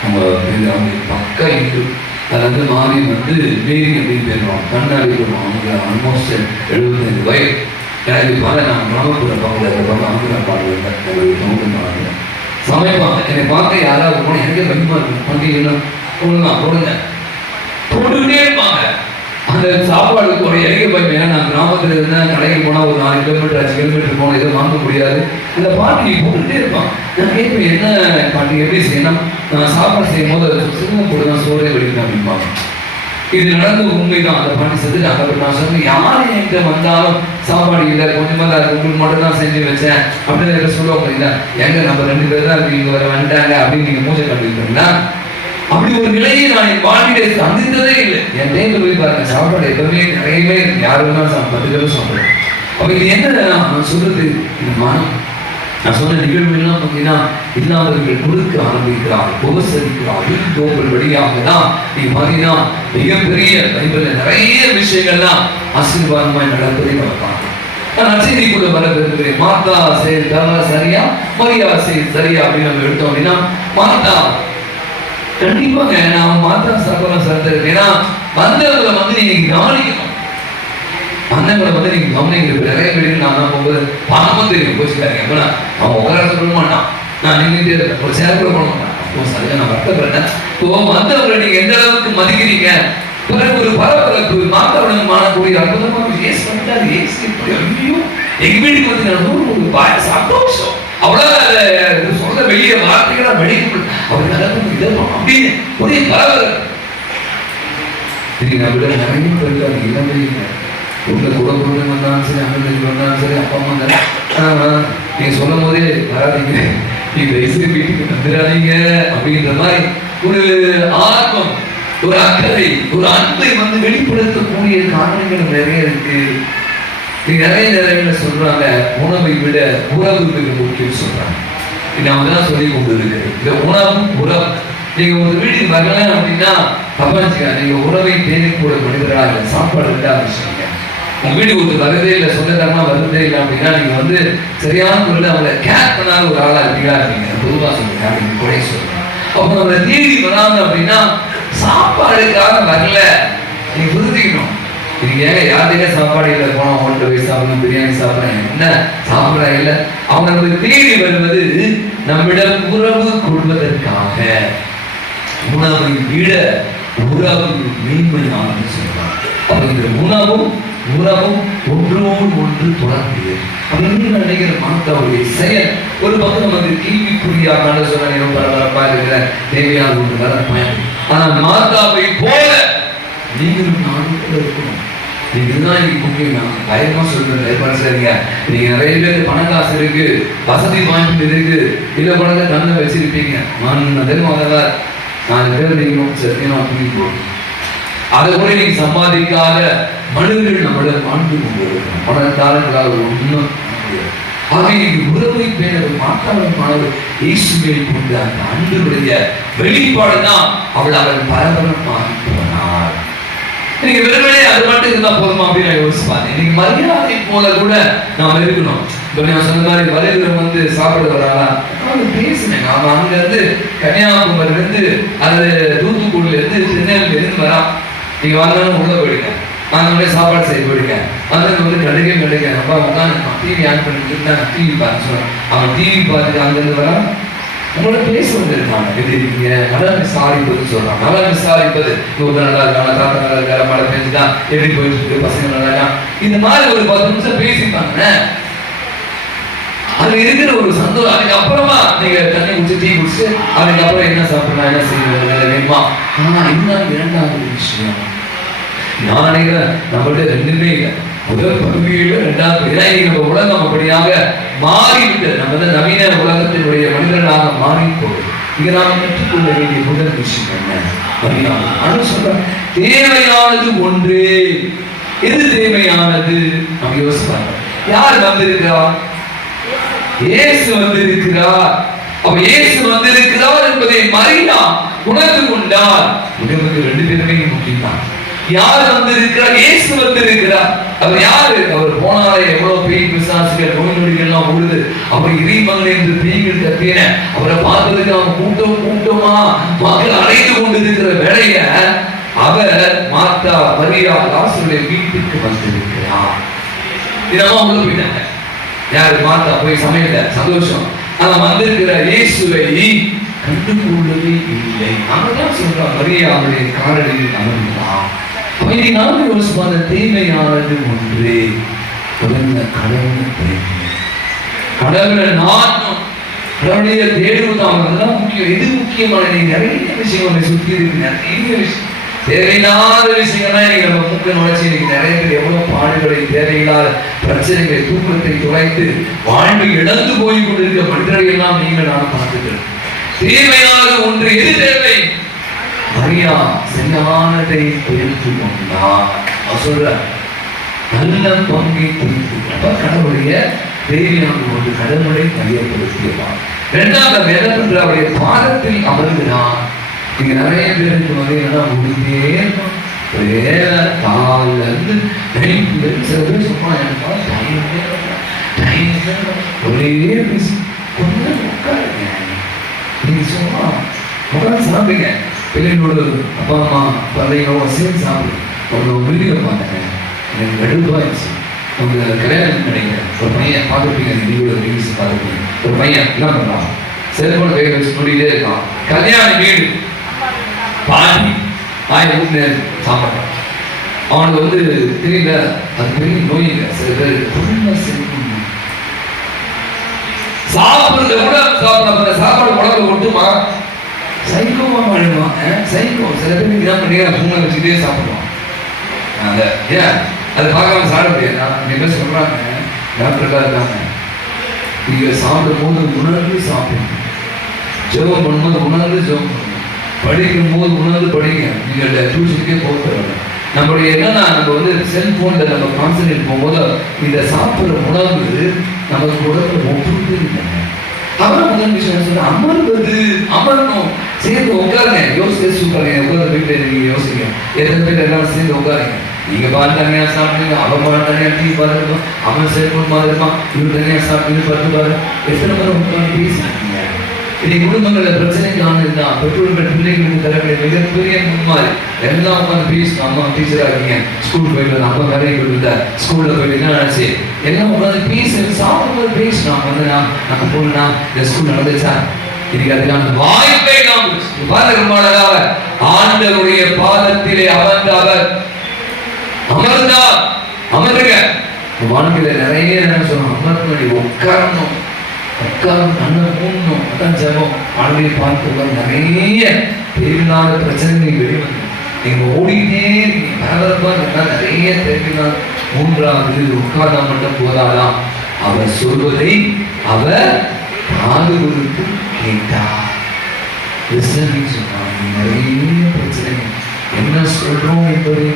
அவங்க பக்க இந்து, அது வந்து மாறி வந்து மேரி அப்படின்னு பேருவாங்க, கண்ணாடி போடுவாங்க. அவங்க ஆல்மோஸ்ட் 75 வயது. எனக்கு பல நான் கிராமப்புற பாடல ஆந்திரா பாடுவேன், சமைப்பாங்க. என்னை பார்க்க யாராவது போனால் எனக்கே பயமா இருக்கும். பண்டிகைன்னா போடுங்க போட்டுக்கிட்டே இருப்பாங்க. அந்த சாப்பாடுக்கு ஒரு இலக்கிய பயம். ஏன்னா நான் கிராமத்தில் இருந்தேன், கடைக்கு போனால் ஒரு 4 கிலோமீட்டர் 5 கிலோமீட்டர் போனால் எதுவும் வாங்க முடியாது. அந்த பாட்டி போட்டுக்கிட்டே இருப்பான். நான் கேட்பேன், என்ன பாட்டி எப்படி செய்யணும், நான் சாப்பாடு செய்யும் போது அதை சின்ன போட்டு தான் சோறே வெடிக்கணும் அப்படின்பாங்க. இது நடந்த உண்மைதான். அந்த பாட்டி செத்துட்டாங்க. நான் சொன்னேன், யார் என்கிட்ட வந்தாலும் சாப்பாடு இல்லை, கொஞ்சமாக தான் உங்களுக்கு மட்டும் தான் செஞ்சு வச்சேன் அப்படின்னு சொல்லுவாங்க. இல்லை எங்க நம்ம 2 பேர் தான் இங்கே வர வந்துட்டாங்க அப்படின்னு நீங்க மூச்சை கண்டுக்கிட்டீங்களா? அப்படி ஒரு நிலையை நான் என் வாழ்விலே சந்தித்ததே இல்லை. என் டேபிள் போய் பாருங்க, சாப்பாடு எப்பவுமே நிறையவே யாரு வேணாலும் 10 பேரும் சாப்பிடுவேன். அப்ப இது என்ன நான் சொல்றது, இது மனம். நான் சொன்ன நிகழ்வுகள்லாம் பார்த்தீங்கன்னா இல்லாதவர்கள் கொடுக்க ஆரம்பிக்கிறார், உபசரிக்கிறார். வீட்டோர்கள் வழியாக தான் நீ பார்த்தீங்கன்னா மிகப்பெரிய பைபிள்ல நிறைய விஷயங்கள்லாம் ஆசீர்வாதமாய் நடப்பதை நம்ம பார்க்கலாம். நான் செய்திக்குள்ள வர விரும்புகிறேன். மார்த்தா செய்தா சரியா, மரியா செய்து சரியா அப்படின்னு நம்ம எடுத்தோம் அப்படின்னா, மார்த்தா கண்டிப்பாங்க நான் மாத்தா சாப்பிட சார்ந்திருக்கேன். ஏன்னா வந்தவங்களை வந்து நீங்க கவனிக்கணும், வந்தவங்களை வந்து நீங்க கவனிக்கிறது. நிறைய பேருக்கு நான் போகும்போது பணமும் தெரியும் போச்சுக்காருங்க. எப்படின்னா அவன் உட்கார சொல்ல மாட்டான், நான் நின்றுட்டே ஒரு சேர் கூட போட மாட்டான். அப்போ சரியா நான் வருத்தப்படுறேன். இப்போ வந்தவங்களை நீங்க எந்த அளவுக்கு மதிக்கிறீங்க. பிறகு ஒரு பரபரப்பு மாத்தவுடன் மாறக்கூடிய அற்புதமாக ஏசு வந்தாரு, ஏசு இப்படி ஐயோ எங்க வீட்டுக்கு வந்து ஒரு சந்தோஷம். அவ்வளவு சொல்ல வெளிய வார்த்தைகளா வெளியே அவர்கள் அப்படின்னு ஒரே பரபரப்பு. நிறைய பேருக்கு அது இல்லவே இல்லை. உள்ள கூட பொண்ணு வந்தாலும் சரி, அண்ணன் வந்தாலும் சரி, அப்பா அம்மா வந்தாலும் நீங்க சொல்லும் போதே வராதிங்க, நீங்க வயசுக்கு வீட்டுக்கு வந்துடாதீங்க அப்படின்ற மாதிரி ஒரு ஆர்வம், ஒரு அக்கறை, ஒரு அன்பை வந்து வெளிப்படுத்தக்கூடிய காரணங்கள் நிறைய இருக்கு. நிறைய நேரங்களில் சொல்றாங்க உணவை விட உறவு மிக முக்கியம் சொல்றாங்க. நாம தான் சொல்லி கொண்டு இருக்கு இந்த உணவும் உறவு. நீங்க ஒரு வீட்டுக்கு வரல அப்படின்னா தப்பாச்சுக்கா, நீங்க உறவை தேடி கூட மனிதராக இல்லை, சாப்பாடு இருந்தா விஷயம். உங்க வீட்டுக்கு ஒரு வரதே இல்லை, சொந்தக்காரமா வருதே இல்லை அப்படின்னா நீங்க வந்து சரியான முறையில் அவங்களை கேர் பண்ணாத ஒரு ஆளா இருக்கீங்களா இருக்கீங்க. பொதுவாக சொல்லுங்க, நீங்க குறைய சொல்லுங்க. அப்போ நம்மளை தேடி வராங்க அப்படின்னா சாப்பாடுக்காக வரல. நீங்க புரிஞ்சுக்கணும், நீங்க ஏங்க யாருக்கே சாப்பாடு இல்லை, போனா ஹோட்டல் போய் சாப்பிடணும், பிரியாணி சாப்பிடணும், என்ன சாப்பிட இல்லை. அவங்க நம்ம தேடி வருவது நம்மிடம் உறவு கொள்வதற்காக. உணவை விட உறவு மேன்மையானது சொல்றாங்க. அப்ப இந்த உணவும் உறவும் ஒன்றோடு ஒன்று தொடர்புடையது. அப்படின்னு நினைக்கிற மாத்தாவுடைய செயல் ஒரு பக்கம் நமக்கு கேள்விக்குறியாக சொல்ல பரபரப்பா இருக்கிற தேவையான ஒன்று வரப்பயன். ஆனா மாத்தாவை போல நீங்களும் நானும் கூட இருக்கணும். இதுதான் இன்னைக்கு முக்கியம். நான் பயமா சொல்றேன், சரிங்க. நீங்க நிறைய பேருக்கு பண காசு இருக்கு, வசதி வாய்ப்பு இருக்கு, இல்ல பணத்தை தன்னை வச்சிருப்பீங்க. நான் தெரியுமாதான் 4 பேர் நீங்களும் சத்தியமா தூக்கி போகணும். அதை கூட நீங்க சம்பாதிக்காத மனிதர்கள் நம்மளிடம் வாழ்ந்து கொண்டிருக்கிறோம். பணத்தாளர்களால் ஒன்றும் ஆக இன்னைக்கு உறவை பேரது மாற்றவர்கள் இயேசுவை கொண்டு அந்த அன்புடைய வெளிப்பாடுதான் அவள் பரபரப்பாகி போனார். நீங்க வெறுமனே அது மட்டும் இருந்தா போதுமா அப்படின்னு நான் யோசிப்பாங்க. இன்னைக்கு மரியாதை போல கூட நாம இருக்கணும். இப்ப நான் சொன்ன மாதிரி வருகிறவங்க வந்து சாப்பிட வராங்களா பேசுனேங்க. அவன் அங்க இருந்து கன்னியாகுமரில இருந்து அல்லது தூத்துக்குடியில இருந்து திருநெல்வேலியில இருந்து வரான். நீங்க வந்தாலும் உள்ள போயிடுங்க, அந்த சாப்பாடு செய்ய போயிடுங்க. வந்து கிடைக்க நம்ம உட்காந்து டிவி ஆன் பண்ணிட்டு நான் டிவி பார்த்து சொல்றேன். அவன் டிவி பார்த்துட்டு அங்கிருந்து வரான், உங்களோட பேச வந்துருக்காங்க. எப்படி இருக்கீங்க, நல்லா விசாரிப்பது சொல்றான். நல்லா விசாரிப்பது நல்லா இருக்காங்க, தாத்தா நல்லா இருக்காரு, மழை பெஞ்சுதான், எப்படி போயிட்டு இருக்கு, பசங்க நல்லா இருக்கான். இந்த மாதிரி ஒரு 10 நிமிஷம் பேசிப்பாங்க. அது இருக்கிற ஒரு சந்தோஷம். அதுக்கப்புறமா நீங்க தண்ணி குடிச்சு டீ குடிச்சு அதுக்கப்புறம் என்ன சாப்பிடலாம், என்ன செய்யணும் வேணுமா. இதுதான் 2வது விஷயம். நான் நினைக்கிறேன் நம்மள்ட்ட 2மே இல்லை. முதல் பகுதியில 2வது நம்ம உலகம் அப்படியாக மாறிவிட்டு நம்ம நவீன உலகத்தினுடைய மனிதர்களாக மாறி போகுது. இங்க நாம கற்றுக்கொள்ள வேண்டிய முதல் விஷயம் என்ன சொல்ற, தேவையானது ஒன்று. எது தேவையானது நம்ம யோசிப்பாங்க. யார் வந்திருக்கிறார்? இயேசு வந்திருக்கிறார். அப்ப இயேசு வந்திருக்கிறார் என்பதை மரியா உணர்ந்து கொண்டார். நமக்கு 2 பேருமே முக்கியம் தான். யார் வந்திருக்கிறார்? இயேசு வந்திருக்கிறார். அவர் யாரு? அவர் போனாலே எவ்வளவு பேய் பிசாசுகள் நோய் நொடிகள் எல்லாம் ஓடுது. அவர் இறைமகன் என்று பேய்கள் கத்தின அவரை பார்ப்பதற்கு அவன் கூட்டமா மக்கள் அழைத்து கொண்டிருக்கிற வேளையில அவர் மாத்தா மரியா லாசருடைய வீட்டுக்கு வந்திருக்கிறார். இதெல்லாம் உள்ள போயிட்டாங்க. யாரு? மாத்தா போய் சமையல சந்தோஷம். ஆனா வந்திருக்கிற இயேசுவை கண்டுகொள்ளவே இல்லை. அவர்தான் சொல்றான், மரியா அவருடைய காரணியில் அமர்ந்தான். இன்னைக்கு நாம யோசிப்பாங்க, தேவையானது ஒன்று. கடவுளை நாட்டம், கடவுளைய தேடுவது அவங்கதான் முக்கியம். எது முக்கியமான நிறைய விஷயங்கள் சுத்தி இருக்கு. நிறைய விஷயம் தேவையில்லாத விஷயங்கள்லாம் இன்னைக்கு நம்ம மூக்க நுழைச்சி இன்னைக்கு நிறைய பேர் எவ்வளவு பாடுகளை, தேவையில்லாத பிரச்சனைகளை, தூக்கத்தை துளைத்து வாழ்வை இழந்து போய் கொண்டிருக்க மனிதர்கள் எல்லாம் நீங்கள் நான் பார்த்துக்கிறேன். தேவையானது ஒன்று. எது தேவை? சரியானதை தெரிந்து கொண்டா சொல்ற நல்ல பங்கை தெரிந்து கொண்டா கடவுளுடைய தேவையான ஒரு கடவுளை மையப்படுத்தியவான். இரண்டாவது வேதத்தில் அவருடைய பாதத்தில் அமர்கிறான். நீங்க நிறைய பேருக்கு வகையா முடிந்தே இருக்கும். வேலை காலில் இருந்து சில பேர் சும்மா ஒரே பிசி கொஞ்சம் உட்காருங்க. நீங்க சும்மா உட்காந்து சாப்பிடுங்க. பிள்ளைங்களோட அப்பா அம்மா பிள்ளைங்களோட சேர்ந்து சாப்பிடுங்க. உங்களோட வீடியோ பார்த்தேன், எனக்கு கடுப்பாயிடுச்சு. உங்க கல்யாணம் நினைக்கிறேன், ஒரு பையன் பார்த்துருப்பீங்க, வீடியோ நியூஸ் பார்த்துருப்பீங்க. ஒரு பையன் என்ன பண்றான், செல்போன் கையில் வச்சு நோண்டிட்டே இருக்கான். கல்யாண வீடு பாட்டி வீட்டுல சாப்பிட்றான். அவனுக்கு வந்து தெரியல, அது பெரிய நோய் இல்லை. சில பேர் சாப்பிடுறத கூட சாப்பிட சாப்பாடு உடம்புல ஒட்டுமா சைக்கோமா மாறிடுவாங்க. சைக்கோ சில பேருக்கு என்ன பண்ணி பூனை வச்சுக்கிட்டே சாப்பிடுவான். அந்த ஏன் அதை பார்க்காம சாப்பிட முடியாது. என்ன சொல்றாங்க, டாக்டர்லாம் இருக்காங்க, நீங்க சாப்பிடும் போது உணர்ந்து சாப்பிடணும், ஜெபம் பண்ணும்போது உணர்ந்து ஜெபம் பண்ணணும், படிக்கும் போது உணர்ந்து படிங்க. நீங்க டியூஷனுக்கே போக நம்மளுடைய என்னன்னா, நம்ம வந்து செல்போன்ல நம்ம கான்சன்ட்ரேட் போகும்போது இந்த சாப்பிடுற உணவு நமக்கு உடம்புல ஒப்புறது இல்லை. அப்புறம் முதல் விஷயம் சொல்ல அமர்வது, அமரணும், சேர்ந்து உட்காருங்க. யோசிச்சு உட்காருங்க. உட்கார்ந்து வீட்டுல நீங்க யோசிங்க, எத்தனை பேர் எல்லாரும் சேர்ந்து உட்காருங்க. நீங்க பால் தனியா சாப்பிடுங்க, அவன் பால் தனியா டீ பாருங்க, அவன் செல்போன் மாதிரி இருப்பான், இவன் தனியா சாப்பிட்டு பார்த்து பாரு. எத்தனை பேர் உட்காந்து பேசிருக்கீங்க. இன்னைக்கு குடும்பங்கள பிரச்சனைக்கு ஆனதுதான் பெற்றோர்கள் பிள்ளைகளுக்கு தரக்கூடிய மிகப்பெரிய முன்மாதிரி. எல்லாம் உட்காந்து பேசணும். அம்மா டீச்சரா இருக்கீங்க, ஸ்கூல் போயிட்டு அப்பா வேலைக்கு போயிட்டு ஸ்கூல்ல போயிட்டு என்ன நினைச்சு எல்லாம் உட்காந்து பேச சாப்பிடும்போது பேசணும். வந்து நம்ம போனா இந்த ஸ்கூல் நடந்துச்சா, இன்னைக்கு அதுக்கான வாய்ப்பை நாம் ரொம்ப அழகாக ஆண்டவருடைய பாதத்திலே அமர்ந்த அவர் அமர்ந்தார். அமர்ந்துங்க. வாழ்க்கையில நிறைய என்ன சொல்லணும், அமர்ந்து உட்காரணும், உட்கார்ந்து நல்லா மூடணும். அதான் ஜபம். ஆளுடைய பார்த்து நிறைய தேவையில்லாத பிரச்சனைகள் வெளிவந்து நீங்க ஓடிக்கிட்டே இருக்கீங்க. பரபரப்பா இருந்தா நிறைய தேவையில்லாத. மூன்றாவது உட்கார்ந்தா மட்டும் போதாதான், அவர் சொல்வதை அவர் காது கொடுத்து கேட்டார். சொன்னாங்க. நிறைய பிரச்சனை என்ன சொல்றோம் என்பதை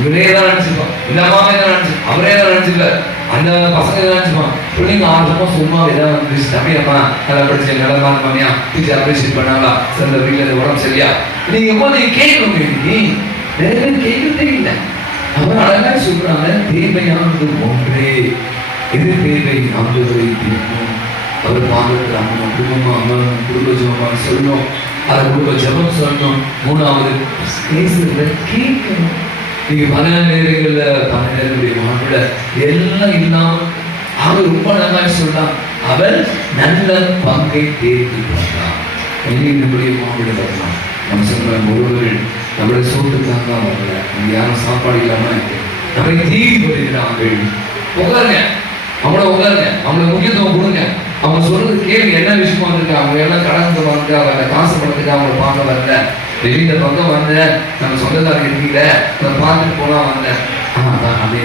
இவரேதான் நினைச்சிருப்பான், இல்லமாவே தான் நினைச்சு அவரே தான் நினைச்சுக்கல, அந்த பசங்க தான் நினைச்சுப்பான். பிள்ளைங்க ஆர்வமா சும்மா ஏதாவது தமிழம்மா நல்லா படிச்சு நல்லா மாமியா டீச்சர் அப்ரிஷியேட் பண்ணாங்களா, சில வீட்டுல உடம்பு சரியா, நீங்க போது கேட்கணும். நீ நிறைய பேர் கேட்கறதே இல்லை. அவர் அழகா சொல்றாங்க, தேவையானது ஒன்றே, எது தேவை ஆண்டவரை தீர்க்கணும். அவர் பாதத்தில் அம்மன் குடும்பமா அமரணும், குடும்ப ஜபமா சொல்லணும், அதை குடும்ப ஜபம் சொல்லணும். மூணாவது கேட்கணும். நீங்க பல நேரங்கள்ல பல நேரங்களுடைய மாநில எல்லாம் இல்லாம அவர் ரொம்ப நல்லா சொல்லலாம், அவர் நல்ல பங்கை தேர்ந்து கொண்டார். நம்முடைய மாநில வரலாம். நம்ம சொன்ன ஒருவர்கள் நம்மளுடைய சோட்டுக்காக வரல, நம்ம யாரும் சாப்பாடு இல்லாம நம்மை தீவி வருகிறார்கள். உட்காருங்க, அவங்கள உட்காருங்க, அவங்களுக்கு முக்கியத்துவம் கொடுங்க. அவங்க சொல்றது கேள்வி என்ன விஷயமா இருக்கு, அவங்க எல்லாம் கடந்து வந்து வரல, காசு பணத்துக்கு அவங்களை பார்க்க வரல, வெளியில பக்கம் வந்தேன், நம்ம சொந்தக்காரங்க இருக்கீங்க அதை பார்த்துட்டு போனா வந்தேன். அதே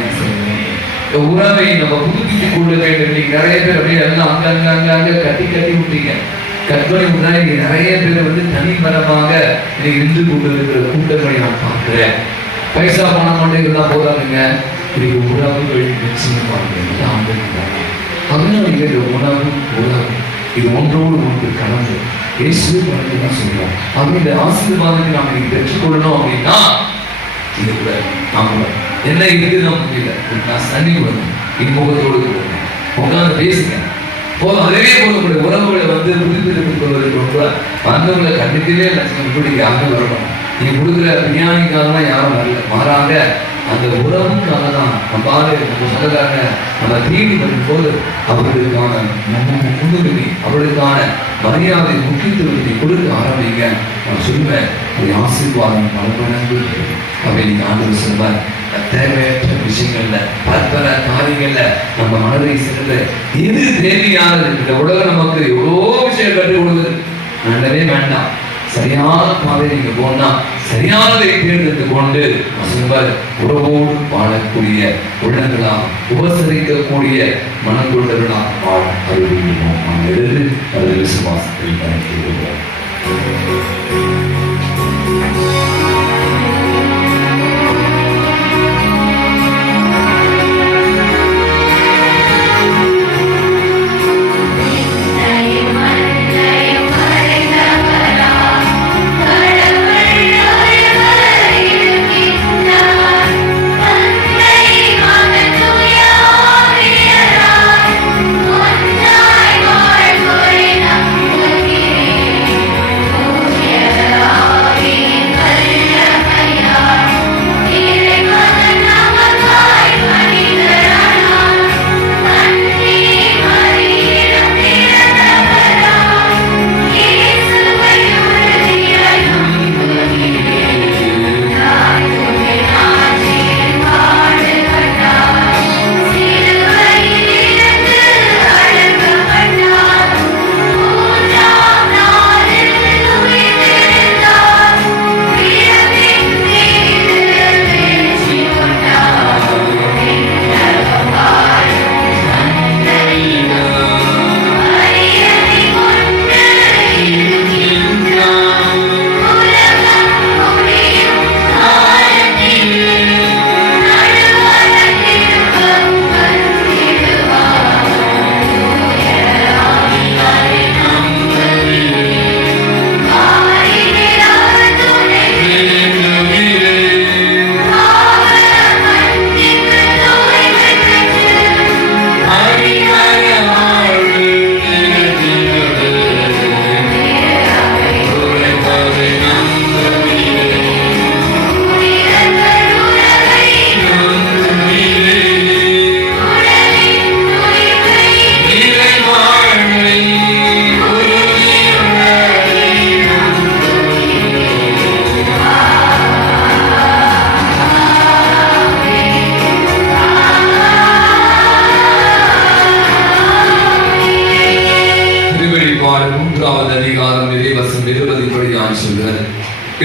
உறவை நம்ம புதுப்பித்துக் கொள்ள வேண்டும். நீங்க நிறைய பேர் அப்படியே எல்லாம் அங்க கட்டி விட்டீங்க. கற்பனை முன்னாடி நிறைய பேர் வந்து தனிமரமாக இருந்து கொண்டு இருக்கிற கூட்டங்களை நான் பார்க்கிறேன். பைசா பணம் கொண்டு இருந்தா போதாதுங்க, இன்னைக்கு உறவுகள் நிச்சயமாக அதனால உணவு உறவு இது ஒன்றோடு ஒன்று கலந்து இயேசு தான் சொல்றோம். அப்படி இந்த ஆசீர்வாதத்தை நாம் இன்னைக்கு பெற்றுக்கொள்ளணும் அப்படின்னா இது கூட நாம என்ன இருக்குது நம்ம முடியல, நான் தண்ணி கொடுங்க, இன்முகத்தோடு கொடுங்க, உட்காந்து பேசுங்க போதும். அதுவே போதும். உறவுகளை வந்து புதுப்பித்துக் கொள்வதற்கு வந்தவங்களை கண்டிக்கவே இப்படி யாரும் வரணும். நீங்க கொடுக்குற விஞ்ஞானிக்காக யாரும் வரல, மாறாக அந்த உறவுக்காக தான் நம்ம சொந்தக்காரங்க நம்ம தேடி வரும் போது அவர்களுக்கான முன்னுரிமை, அவர்களுக்கான மரியாதை முக்கியத்துவத்தை கொடுக்க ஆரம்பிங்க. நான் சொல்லுவேன், ஒரு ஆசீர்வாதம் பல மடங்கு அப்படின்னு ஆண்டவர் சொல்வார். தேவையற்ற விஷயங்கள்ல பற்பல காரியங்கள்ல நம்ம மனதை செலுத்த எது தேவையானது. இந்த உலகம் நமக்கு எவ்வளோ விஷயம் கற்றுக் கொடுக்குது, நல்லவே வேண்டாம். சரியான பாதை நீங்க போனா சரியானதை தேர்ந்தெடுத்து கொண்டு உறவோடு வாழக்கூடிய உள்ளங்களா, உபசரிக்கக்கூடிய மனம் கொண்டவர்களா வாழ அறிவிக்கிறோம். நாம் எழுது அது விசுவாசத்தை பயன்படுத்துகிறோம்.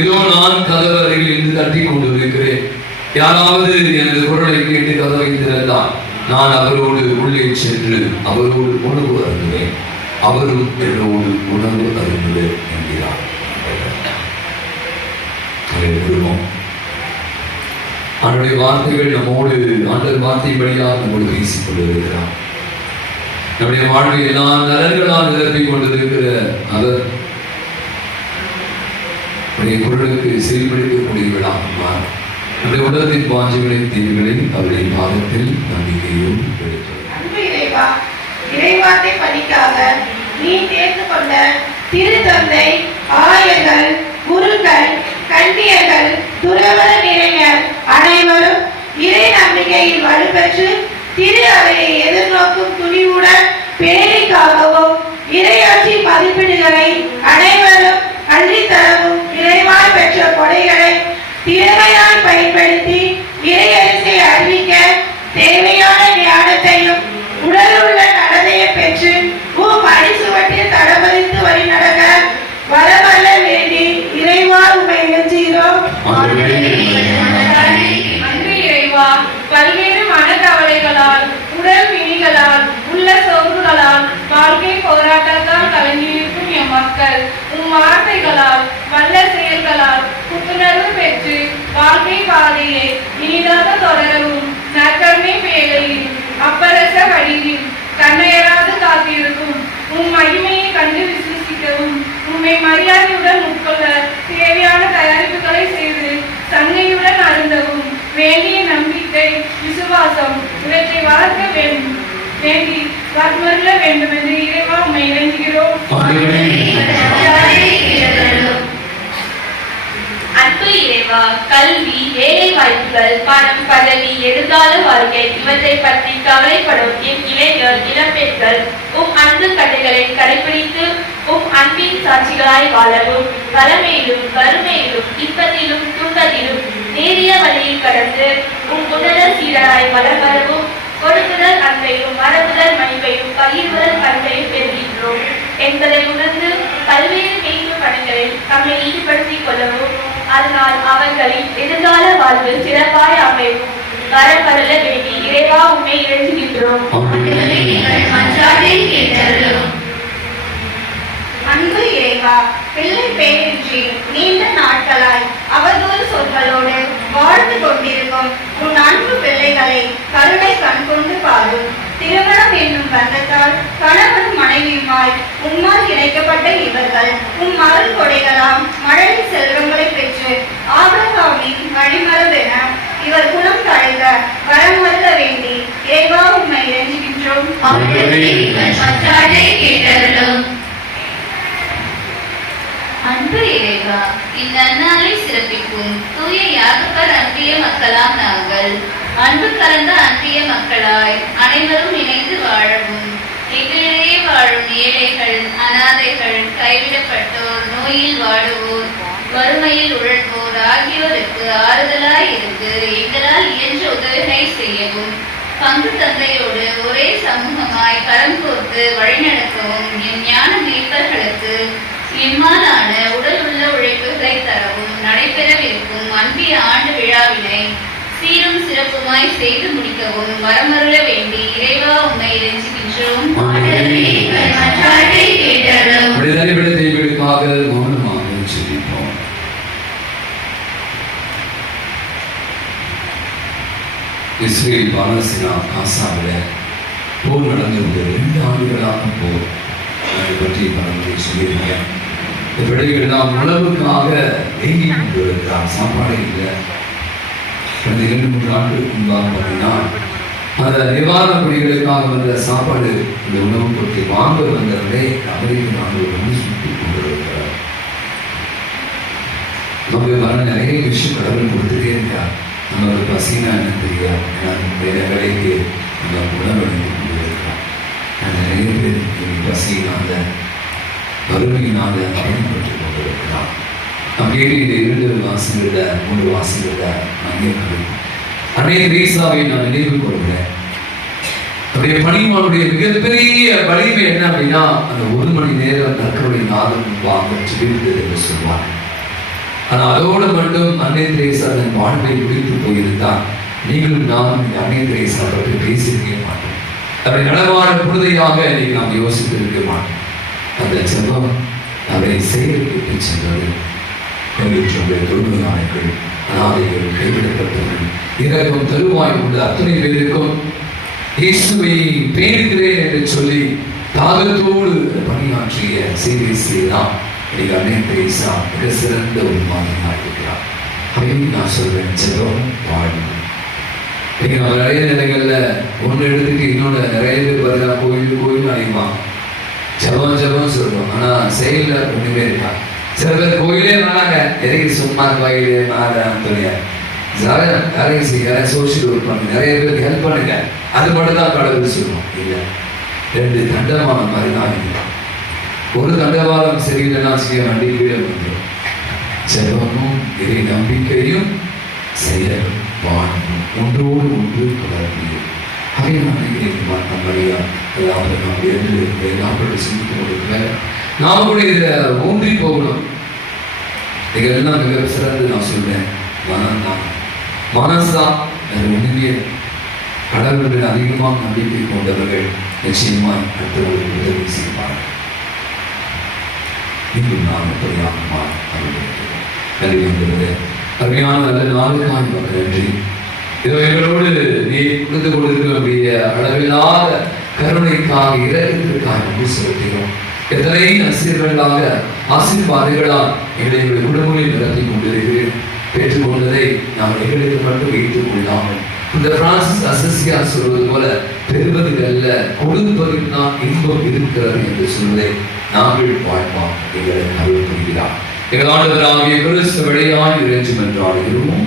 இதோ நான் கதவு அருகில் இருந்து தட்டி கொண்டு இருக்கிறேன். யாராவது எனது குரலை கேட்டு கதவை திறந்தால் நான் அவரோடு உள்ளே சென்று அவரோடு உணவு அருந்துவேன், அவரும் என்னோடு உணவு அருந்துவேன் என்கிறார். அவருடைய வார்த்தைகள் நம்மோடு ஆண்டவர் வார்த்தை வழியாக நம்மோடு பேசிக் கொண்டிருக்கிறார். நம்முடைய வாழ்வை எல்லா நலன்களால் நிரப்பிக் கொண்டிருக்கிற அவர் குரலுக்கு செயல்படுத்தக்கூடியவர்களாக நம்முடைய உலகத்தின் வாஞ்சைகளின் தீர்வுகளை அவருடைய பாதத்தில் நம்பிக்கையும் இறைவார்த்தை பணிக்காக நீ தேர்ந்து கொண்ட திருத்தந்தை, ஆயர்கள், குருக்கள், கன்னியர்கள், துறவற நிறைஞர் அனைவரும் இறை நம்பிக்கையில் வலுப்பெற்று திரு அவையை எதிர்நோக்கும் துணிவுடன் பேணிக்காகவும் இறையாட்சி மதிப்பீடுகளை அனைவரும் அள்ளித்தரவும் இறைவாய் பெற்ற கொடைகளை திறமையாய் பயன்படுத்தி இறையரசை அறிவிக்க தேவையான ஞானத்தையும் உடலுள்ள நடத்தையை பெற்று அடிசுவட்டில் தடமறித்து வழி நடக்க வரவல்ல வேண்டி இறைவா உமை எழுச்சுகிறோம். அன்பு இறைவா, பல்வேறு மனக்கவலைகளால், உடல் பிணிகளால், உள்ள சோர்வுகளால், வாழ்க்கை போராட்டத்தால் கலங்கியிருக்கும் எம் மக்கள் உம் வார்த்தைகளால், வல்ல செயல்களால் புத்துணர்வு பெற்று வாழ்க்கை பாதையை இனிதாக தொடரவும் நற்கருணை பேழையில் அப்பரச வடிவில் கண்ணையராது காத்திருக்கும் உம் மகிமையை கண்டு விசுவசிக்கவும் உம்மை மரியாதையுடன் உட்கொள்ள தேவையான தயாரிப்புகளை செய்து சங்கையுடன் அருந்தவும் வேண்டிய நம்பிக்கை, விசுவாசம் இவற்றை வளர்க்க வேண்டி வர்மருள வேண்டும் என்று இறைவா உம்மை இறங்குகிறோம். அன்பு இறைவா, கல்வி, வேலை வாய்ப்புகள், பணம், பதவி, எதிர்கால வாழ்க்கை இவற்றை பற்றி கவலைப்படும் என் இளைஞர் இளம்பெண்கள் உம் அன்பு கதைகளை கடைபிடித்து உம் அன்பின் சாட்சிகளாய் வாழவும் வளமையிலும் வறுமையிலும் இன்பத்திலும் துன்பத்திலும் நேரிய வழியில் கடந்து உம் உன்னத சீரராய் வளம் வரவும் கொடுக்குதல் அன்பையும் மரபுதல் மணிப்பையும் பகிர்வுதல் பண்பையும் பெறுகின்றோம் என்பதை உணர்ந்து பல்வேறு மீட்பு பணிகளில் தம்மை ஈடுபடுத்திக் கொள்ளவும் அதனால் அவர்களின் எதிர்கால வாழ்வு சிறப்பாய் அமைவும் வரப்பரல வேண்டி இறைவா உண்மை இறைஞ்சுகின்றோம். அன்பு இறைவா, இறைவா, பிள்ளை பேரின்றி நீண்ட நாட்களாய் அவதூறு சொற்களோடு வாழ்ந்து கொண்டிருக்கும் உன் அன்பு பிள்ளைகளை கருணை கண்கொண்டு பாரும். திருமணம் என்னும் பந்தத்தால் கணவன் மனைவியுமாய் உம்மால் இணைக்கப்பட்ட இவர்கள் உம் அருள் கொடைகளாம் மழலை செல்வங்களை பெற்று ஆபிரகாமின் வழிமரபென இவர் குணம் தழைக்க வரமருள வேண்டி இறைவா உம்மை இறைஞ்சுகின்றோம். அன்பு இறைவா, இந்நன்னாளை சிறப்பிக்கும் தூய யாகப்பர் அன்பிய மக்களாம் நாங்கள் அன்பு கலந்த அன்பிய மக்களாய் அனைவரும் இணைந்து வாழவும், எங்களிடையே வாழும் ஏழைகள், அனாதைகள், கைவிடப்பட்டோர், நோயில் வாடுவோர், வறுமையில் உழல்வோர் ஆகியோருக்கு ஆறுதலாய் இருந்து எங்களால் இயன்ற உதவிகளை செய்யவும், பங்கு தந்தையோடு ஒரே சமூகமாய் கரம் கோர்த்து வழிநடக்கவும், என் ஞான மீட்பர்களுக்கு எம்மாலான உடல் உள்ள உழைப்புகளை தரவும், நடைபெறவிருக்கும் அன்பிய ஆண்டு விழாவினை சீரும் சிறப்புமாய் செய்து முடிக்கவும் வரமருள வேண்டி இறைவா உம்மை இறைஞ்சுகின்றோம். இஸ்ரேல் பாலஸ்தீனா காசாவில் போர் நடந்து 2 ஆண்டுகளாக போர் அதை பற்றி பலமுறை சொல்லியிருக்கேன். இந்த பிள்ளைகள்லாம் உணவுக்காக ஏங்கி கொண்டு இருக்கிறார். சாப்பாடு இல்லை. கடந்த 2-3 ஆண்டுகளுக்கு முன்பாக பார்த்தீங்கன்னா அந்த நிவாரண பணிகளுக்காக வந்த சாப்பாடு இந்த உணவு பொருட்களை வாங்க வந்தவர்களே அமெரிக்க நாடுகள் வந்து சுற்றி கொண்டு இருக்கிறார். நமக்கு வர நிறைய விஷயம் கடவுள் கொடுத்துட்டே இருக்கார். நம்மளோட பசினா என்ன தெரியாது. ஏன்னா வேலைக்கு நம்ம உணவளித்து கொண்டு இருக்கிறோம். நிறைய பேர் பசியினால வறுமையினால பயன்பட்டு கொண்டு இருக்கிறார். அப்படியே இந்த 2 வாசங்கள 3 வாசங்கள அநேக ரீசாவை நான் நினைவு கொள்கிறேன். அப்படியே பணிமானுடைய மிகப்பெரிய வலிமை என்ன அப்படின்னா அந்த 1 மணி நேரம் நற்கருணை நாதம் வாங்க சொல்லிவிட்டது என்று சொல்வார். ஆனால் அதோடு மட்டும் அன்னை தெரேசா தன் வாழ்வை முடித்து போயிருந்தால் நீங்களும் நானும் இந்த அன்னை தெரேசா பற்றி பேசியிருக்க மாட்டோம். அப்படி நடமாட புனிதையாக நீங்கள் நாம் யோசித்திருக்க மாட்டோம். அந்த செல்வம் அவரை செயலுக்கு சென்றது. தொழுநோயாளிகள், அனாதைகள், கைவிடப்பட்டவர்கள், இறக்கும் தருவாய் உள்ள அத்தனை பேருக்கும் இயேசுவை பேணுகிறேன் என்று சொல்லி தாகத்தோடு பணியாற்றிய சேவை செய்யலாம். அன்னை தெரேசா மிக சிறந்த ஒரு மாதிரியாக இருக்கிறார். அப்படின்னு நான் சொல்றேன். செல்வம் வாழ்வு. இன்னைக்கு நம்ம நிறைய நிலைகள்ல ஒன்று எடுத்துட்டு இன்னொன்று நிறைய பேர் பதிலாக கோயில் அழைப்பாங்க. ஜபம் சொல்றோம். ஆனா செயல்ல ஒண்ணுமே இருக்கா. சில பேர் கோயிலே வராங்க. எதைக்கு சும்மா கோயிலே வேலையை செய்ய சோசியல் ஒர்க் பண்ணுங்க, நிறைய பேருக்கு ஹெல்ப் பண்ணுங்க, அது மட்டும் தான் கடவுள் சொல்லுவோம். இல்லை, 2 தண்டவாளம் மாதிரி தான் இருக்கலாம். ஒரு தண்டவாளம் சரியில்லைன்னா செய்ய வண்டி கீழே வந்துடும். செல்வமும் இறை நம்பிக்கையும் செயலும் வாழ்வும் ஒன்றோடு ஒன்று தொடர்பு. அதை நான் நினைக்கிறேன். நம்மளையா அதாவது நாம் 2 சிந்தித்து கொடுக்கல. நாம கூட இதில் ஊன்றி போகணும். இதெல்லாம் மிக சிறந்து நான் சொல்றேன். மனசா அது ஒன்றுமே கடவுளுடைய அதிகமாக நம்பிக்கை கொண்டவர்கள் நிச்சயமாய் அடுத்தவர்களுக்கு உதவி செய்வார்கள். இன்னும் நான் எப்படியாக கல்வி வந்தது அருமையான நல்ல நாளுக்காய் நன்றி. இதோ எங்களோடு நீ கொடுத்து கொண்டிருக்கக்கூடிய அளவில்லாத கருணைக்காக இரக்கத்திற்காக நன்றி செலுத்துகிறோம். எத்தனை ஆசீர்வாதங்களால் எங்களுடைய குடும்பங்களை நடத்தி கொண்டிருக்கிறேன். பெற்றுக்கொண்டதை நாம் எங்களுக்கு மட்டும் வைத்துக் கொள்ளாமல் இந்த பிரான்சிஸ் அசிசியா சொல்வது போல பெறுவதில் அல்ல கொடுப்பதில் தான் இன்பம் இருக்கிறது என்று சொல்வதை நாங்கள் வாழ்வாம் எங்களை அருள் புரிகிறார். எங்கள் ஆண்டவராகிய கிறிஸ்து வழியாய் இறைஞ்சும் என்று ஆடுகிறோம்.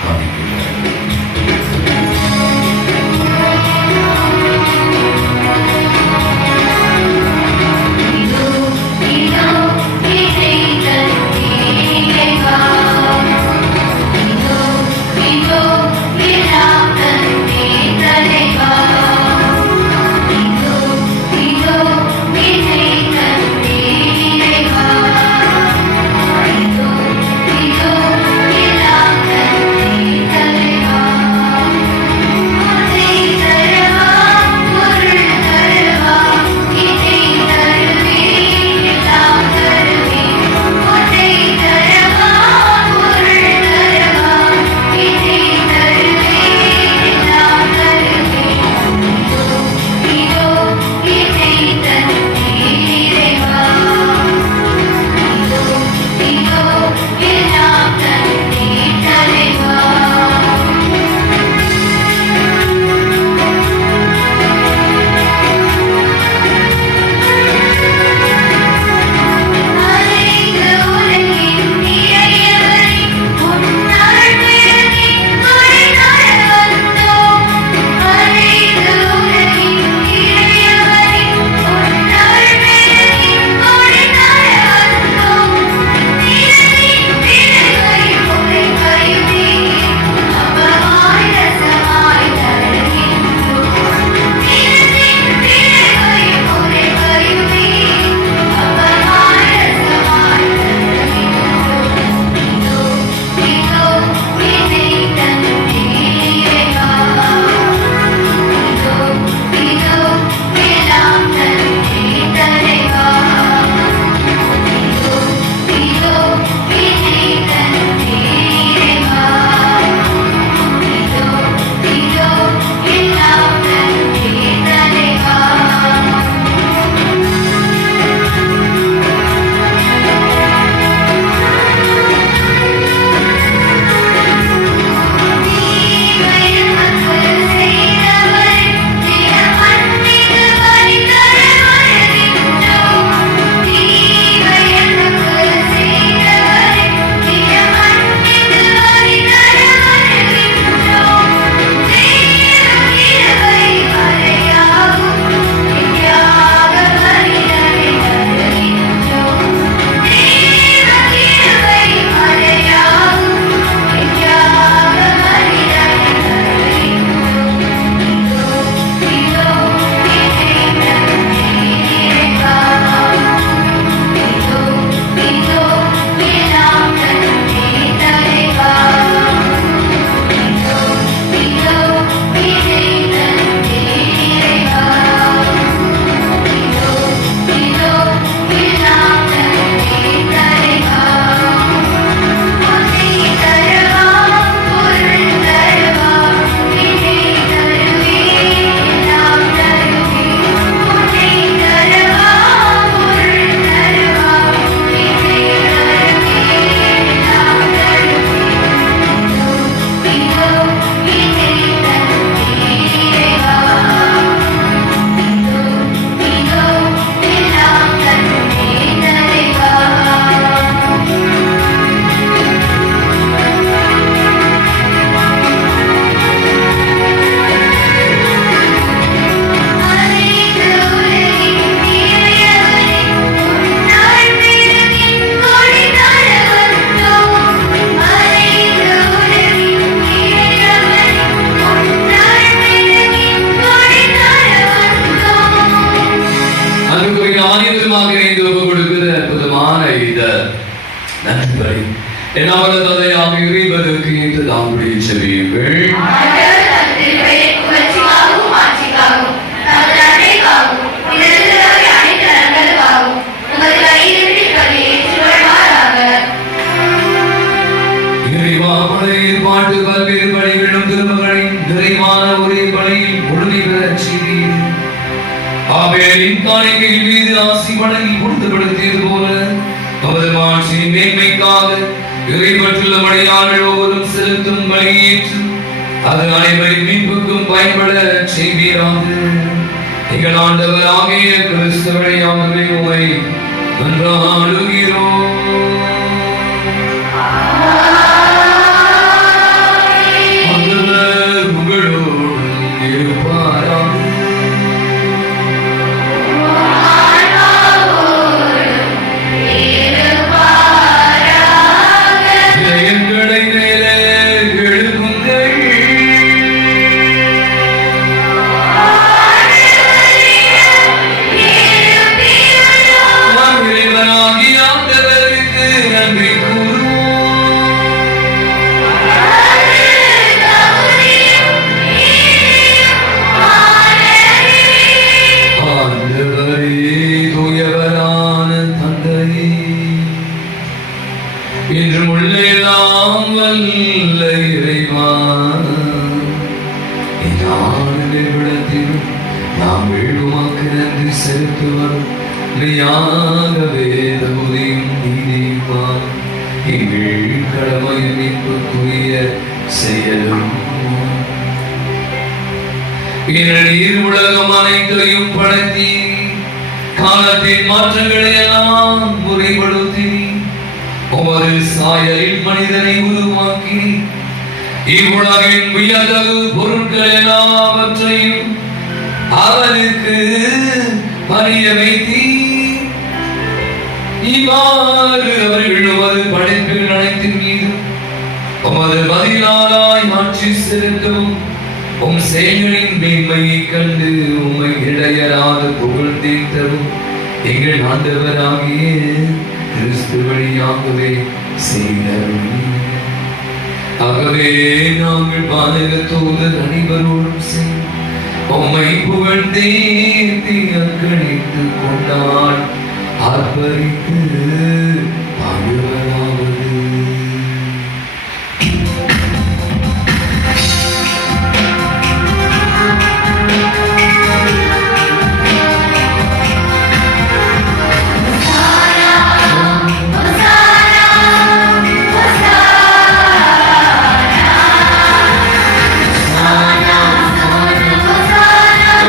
Thank you.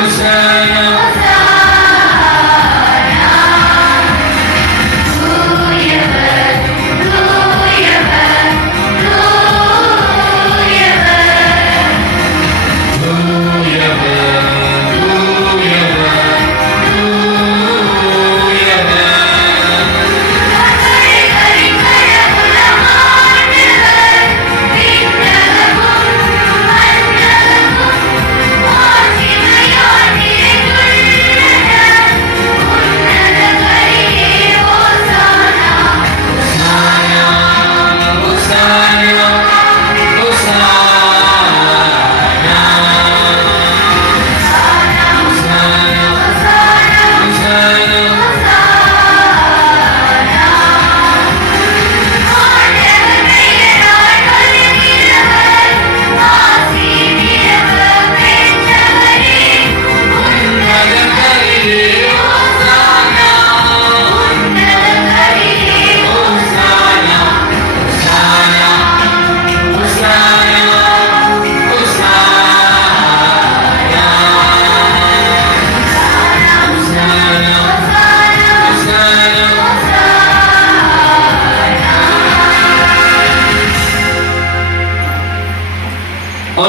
Hosanna,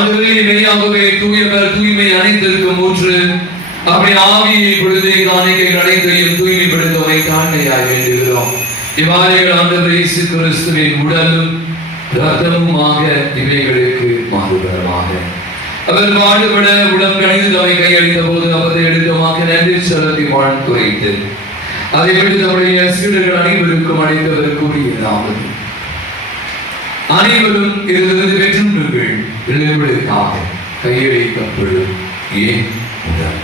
ஆண்டவரே, மெய்யாகவே தூயவர் தூய்மை அனைத்திற்கும் ஊற்று. அப்படி ஆவியை பொழுதே காணிக்கைகள் அனைத்தையும் தூய்மைப்படுத்தவை காண்மையாய் வேண்டுகிறோம். இவ்வாறுகள் ஆண்டவர் இயேசு கிறிஸ்துவின் உடலும் இரத்தமுமாக இவைகளுக்கு மாறுபடமாக. அவர் பாடுபட உடம் கணிந்து தம்மை கையளித்த போது அப்பத்தை எடுக்கமாக நன்றி செலுத்தி வாழ்த்துரைத்து அதை விட்டு தம்முடைய சீடர்கள் அனைவருக்கும் அழைத்தவருக்குரியதாவது, அனைவரும் இதிலிருந்து பெற்றுங்கள், இளைஞர்களுக்காக கையளிக்கப்படும் ஏன் உடல்.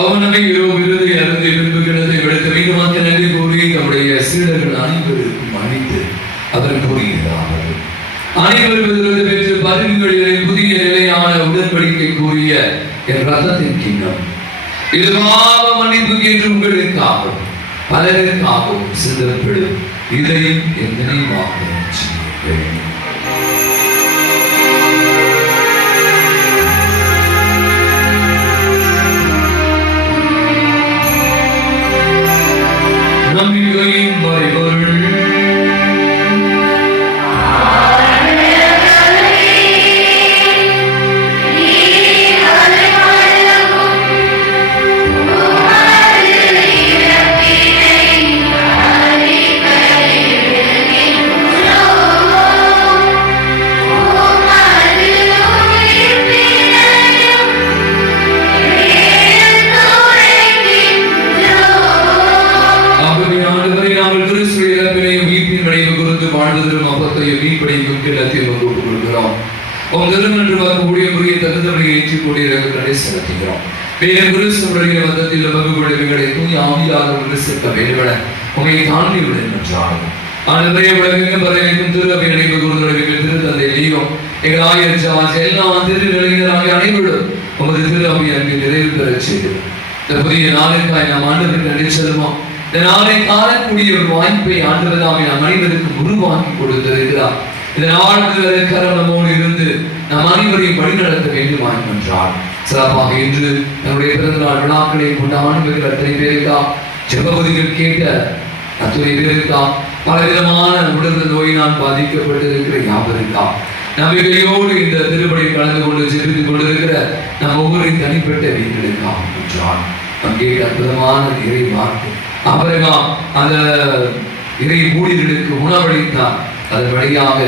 அவனவை விருது இறந்து விரும்புகிறது எடுத்து மீண்டுமாக நன்றி கூறி தம்முடைய சீடர்கள் அனைவருக்கும் அளித்து அவர் கூறுகிறார்கள், அனைவரும் பெற்று பருவங்களில் புதிய நிலையான உடன்படிக்கை கூறிய என் ரத்தத்தின் கிண்ணம், இது பாவ மன்னிப்புக்கு என்று உங்களுக்காகவும் பலருக்காகவும் சிந்தப்படும். இதை என் நினைவாக செய்யுங்கள். நம்பிக்கையின் மறைபொருள் புதிய நாளுக்காய் நாம் ஆண்டவருக்கு நன்றி செலுவோம். இந்த நாளை காணக்கூடிய ஒரு வாய்ப்பை ஆண்டவர் நாம் அனைவருக்கு உருவாக்கி கொடுத்திருக்கிறார். இந்த நாள் கரம் நம்மோடு இருந்து நாம் அனைவரையும் வழிநடத்த வேண்டுமாய் என்றார். சிறப்பாக இன்று நம்முடைய பிறந்த நாள் விழாக்களை கொண்டாடுகிற அத்தனை பேருக்கா, ஜெபபதிகள் கேட்ட அத்தனை பேருக்கா, பலவிதமான உடல் நோயினால் பாதிக்கப்பட்டிருக்கிற யாவருக்கா, நம்பிக்கையோடு இந்த திருப்பணியில் கலந்து கொண்டு ஜெபித்துக் கொண்டிருக்கிற நம் ஒவ்வொரு தனிப்பட்ட வீடுகளுக்கா என்றார். நம் கேட்ட அற்புதமான இறை வார்த்தை ஆபிரகாம் அந்த இறை ஊழியர்களுக்கு உணவளித்தார். அதன் வழியாக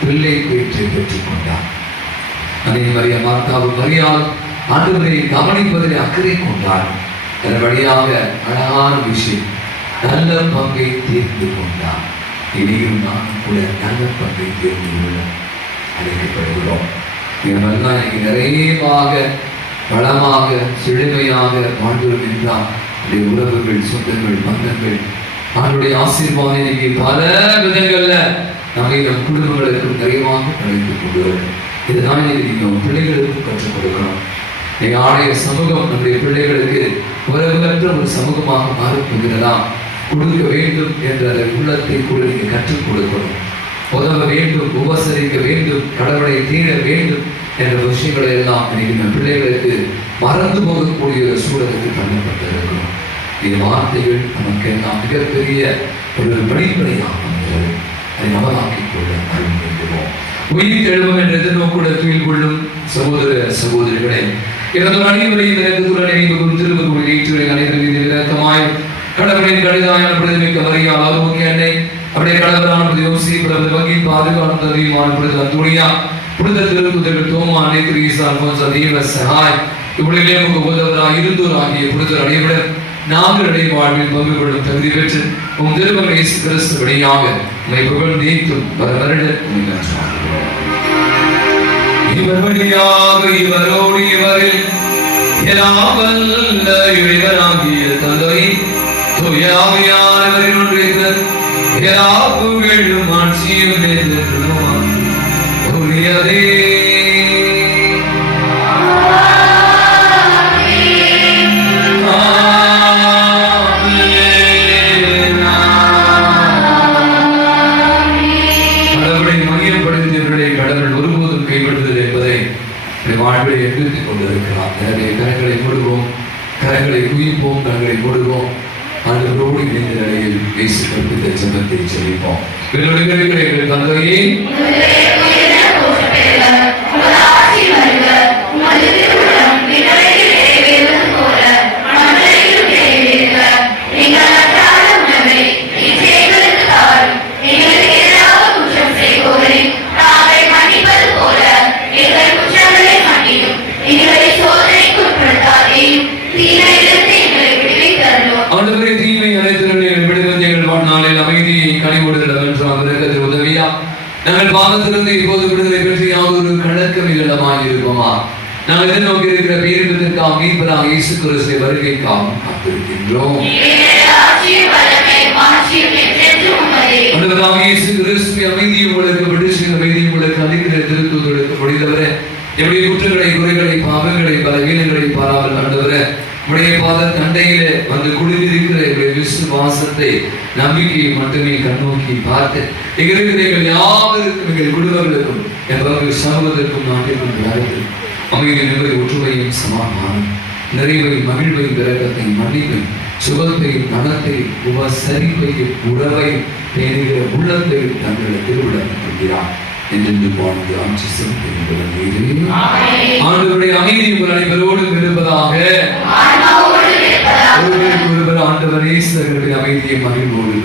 பிள்ளை பேற்றை பெற்றுக் கொண்டார். அதே மரியா மார்த்தாவும் மரியாளும் ஆண்டவரை கவனிப்பதில் அக்கறை கொண்டார். அதன் வழியாக அழகான விஷயம், நல்ல பங்கை தீர்த்து கொண்டார். இனியும் நான் கூட நல்ல பங்கை தேர்ந்து கொள்ள அழைக்கப்படுகிறோம். இதெல்லாம் இன்னைக்கு நிறைவாக வளமாக செழுமையாக வாழ்ந்தோம் என்றால் உறவுகள், சொந்தங்கள், பந்தங்கள் அவருடைய ஆசீர்வாதம் இன்னைக்கு பல விதங்கள்ல நம்மை நம் குடும்பங்களுக்கும் நிறைவாக கிடைத்துக் கொள்கிறோம். இதுதான் நீங்க பிள்ளைகளுக்கும் கற்றுக் கொடுக்கணும். ஆலய சமூகம் நம்முடைய பிள்ளைகளுக்கு உறவுகளற்ற ஒரு சமூகமாக மாறப்போகிறதா, கொடுக்க வேண்டும் என்ற உள்ளத்தை கூட நீங்க கற்றுக் கொடுக்கணும். உதவ வேண்டும், உபசரிக்க வேண்டும், கடவுளை தீர வேண்டும் என்ற விஷயங்களை எல்லாம் இன்னைக்கு நம் பிள்ளைகளுக்கு மறந்து போகக்கூடிய ஒரு சூழலுக்கு தள்ளப்பட்டிருக்கணும். இது வார்த்தைகள் நமக்கு எல்லாம் மிகப்பெரிய ஒரு படிப்படையாக அமைகிறது. அதை நமதாக்கிக் கொள்ள அறிவிக்கிறோம். உயிர் தெழுவோம் என்ற எதிர்நோக்குட துயில் கொள்ளும் சகோதர சகோதரிகளை இறந்த அனைவரையும் நினைவுகளும் திரும்பக்கூடிய ஈற்றுகளை அனைவரும் இலக்கமாய் கடவுளின் கடிதாயான பிரதிமிக்க மரியாள் ஆரோக்கிய அன்னை, அப்படியே கடவுளான யோசி பிரபு வகி பாதுகாப்பு தகுதியுமான புனித அந்தோனியா, புனித திருக்குதர்கள் தோமா, அன்னை திரீசா, அல்போன்சா, தீவ சகாய், இவ்வுலகிலே நமக்கு உதவராக இருந்தோர் ஆகிய புனிதர் அனைவருடன் நாங்கள் அடைய வாழ்வில் பங்கு கொள்ளும் தகுதி பெற்று உம் திருமகன் இயேசு கிறிஸ்து வழியாக உம்மை புகழ்ந்தேத்தும் வர வருட இவர் வழியாக இவரோடு இவரில் எல்லாம் வல்ல இறைவனாகிய தந்தை தூயாவியானவரின் ஒன்றியர் எல்லா புகழும் ஆட்சியும் உரியதே. வாழ்வை எதிர்த்துக் கொண்டிருக்கிறார். எனவே கரங்களை மூடுவோம். கரங்களை குவிப்போம், கரங்களை மூடுவோம். ஆண்டவரோடு இணைந்த நிலையில் இயேசு கற்பித்த ஜெபத்தை ஜெபிப்போம். எங்கள் தந்தையே, நாங்கள் பாவத்திலிருந்து இப்போது விடுதலை பெற்று யாதொரு கலக்கம் இல்லமாய் இருப்போமா? நாங்கள் எதிர்நோக்கி இருக்கிற பேரின்பத்திற்காக மீட்பராக இயேசு கிறிஸ்துவை வருகைக்காக காத்திருக்கின்றோம். ஆண்டவராகிய இயேசு கிறிஸ்துவை அமைதி உங்களுக்கு விடுதலை அமைதி உங்களுக்கு அளிக்கிற திருத்தூதருக்கு முடிந்தவரே, என்னுடைய குற்றங்களை, குறைகளை, பாவங்களை, பலவீனங்களை பாராமல் ஆண்டவரே, உடைய பாத தண்டையிலே வந்து குடியிருக்கிற எங்களுடைய விசுவாசத்தை, நம்பிக்கையை மட்டுமே கண்ணோக்கி பார்த்து இங்க இருக்கிற எங்கள் யாவருக்கும், எங்கள் குடும்பங்களுக்கும், எங்கள் சமூகத்திற்கும், நாட்டிற்கும் வளர்த்து அமைதி, நிம்மதி, ஒற்றுமையும், சமாதானம், நிறைவையும், மகிழ்வையும், விரகத்தையும், மன்னிப்பையும், சுகத்தையும், நலத்தையும், உபசரிப்பையும், உறவை பேணுகிற உள்ளத்தையும் தங்களை திருவிழாக் கொள்கிறார் என்று வாழ்ந்து ஆட்சி செலுத்துகின்ற ஆண்டவருடைய அமைதி உங்கள் அனைவரோடும் இருப்பதாக. ஒருவர் ஆண்டவர் இயேசுவின் அமைதியை மகிழ்வோடு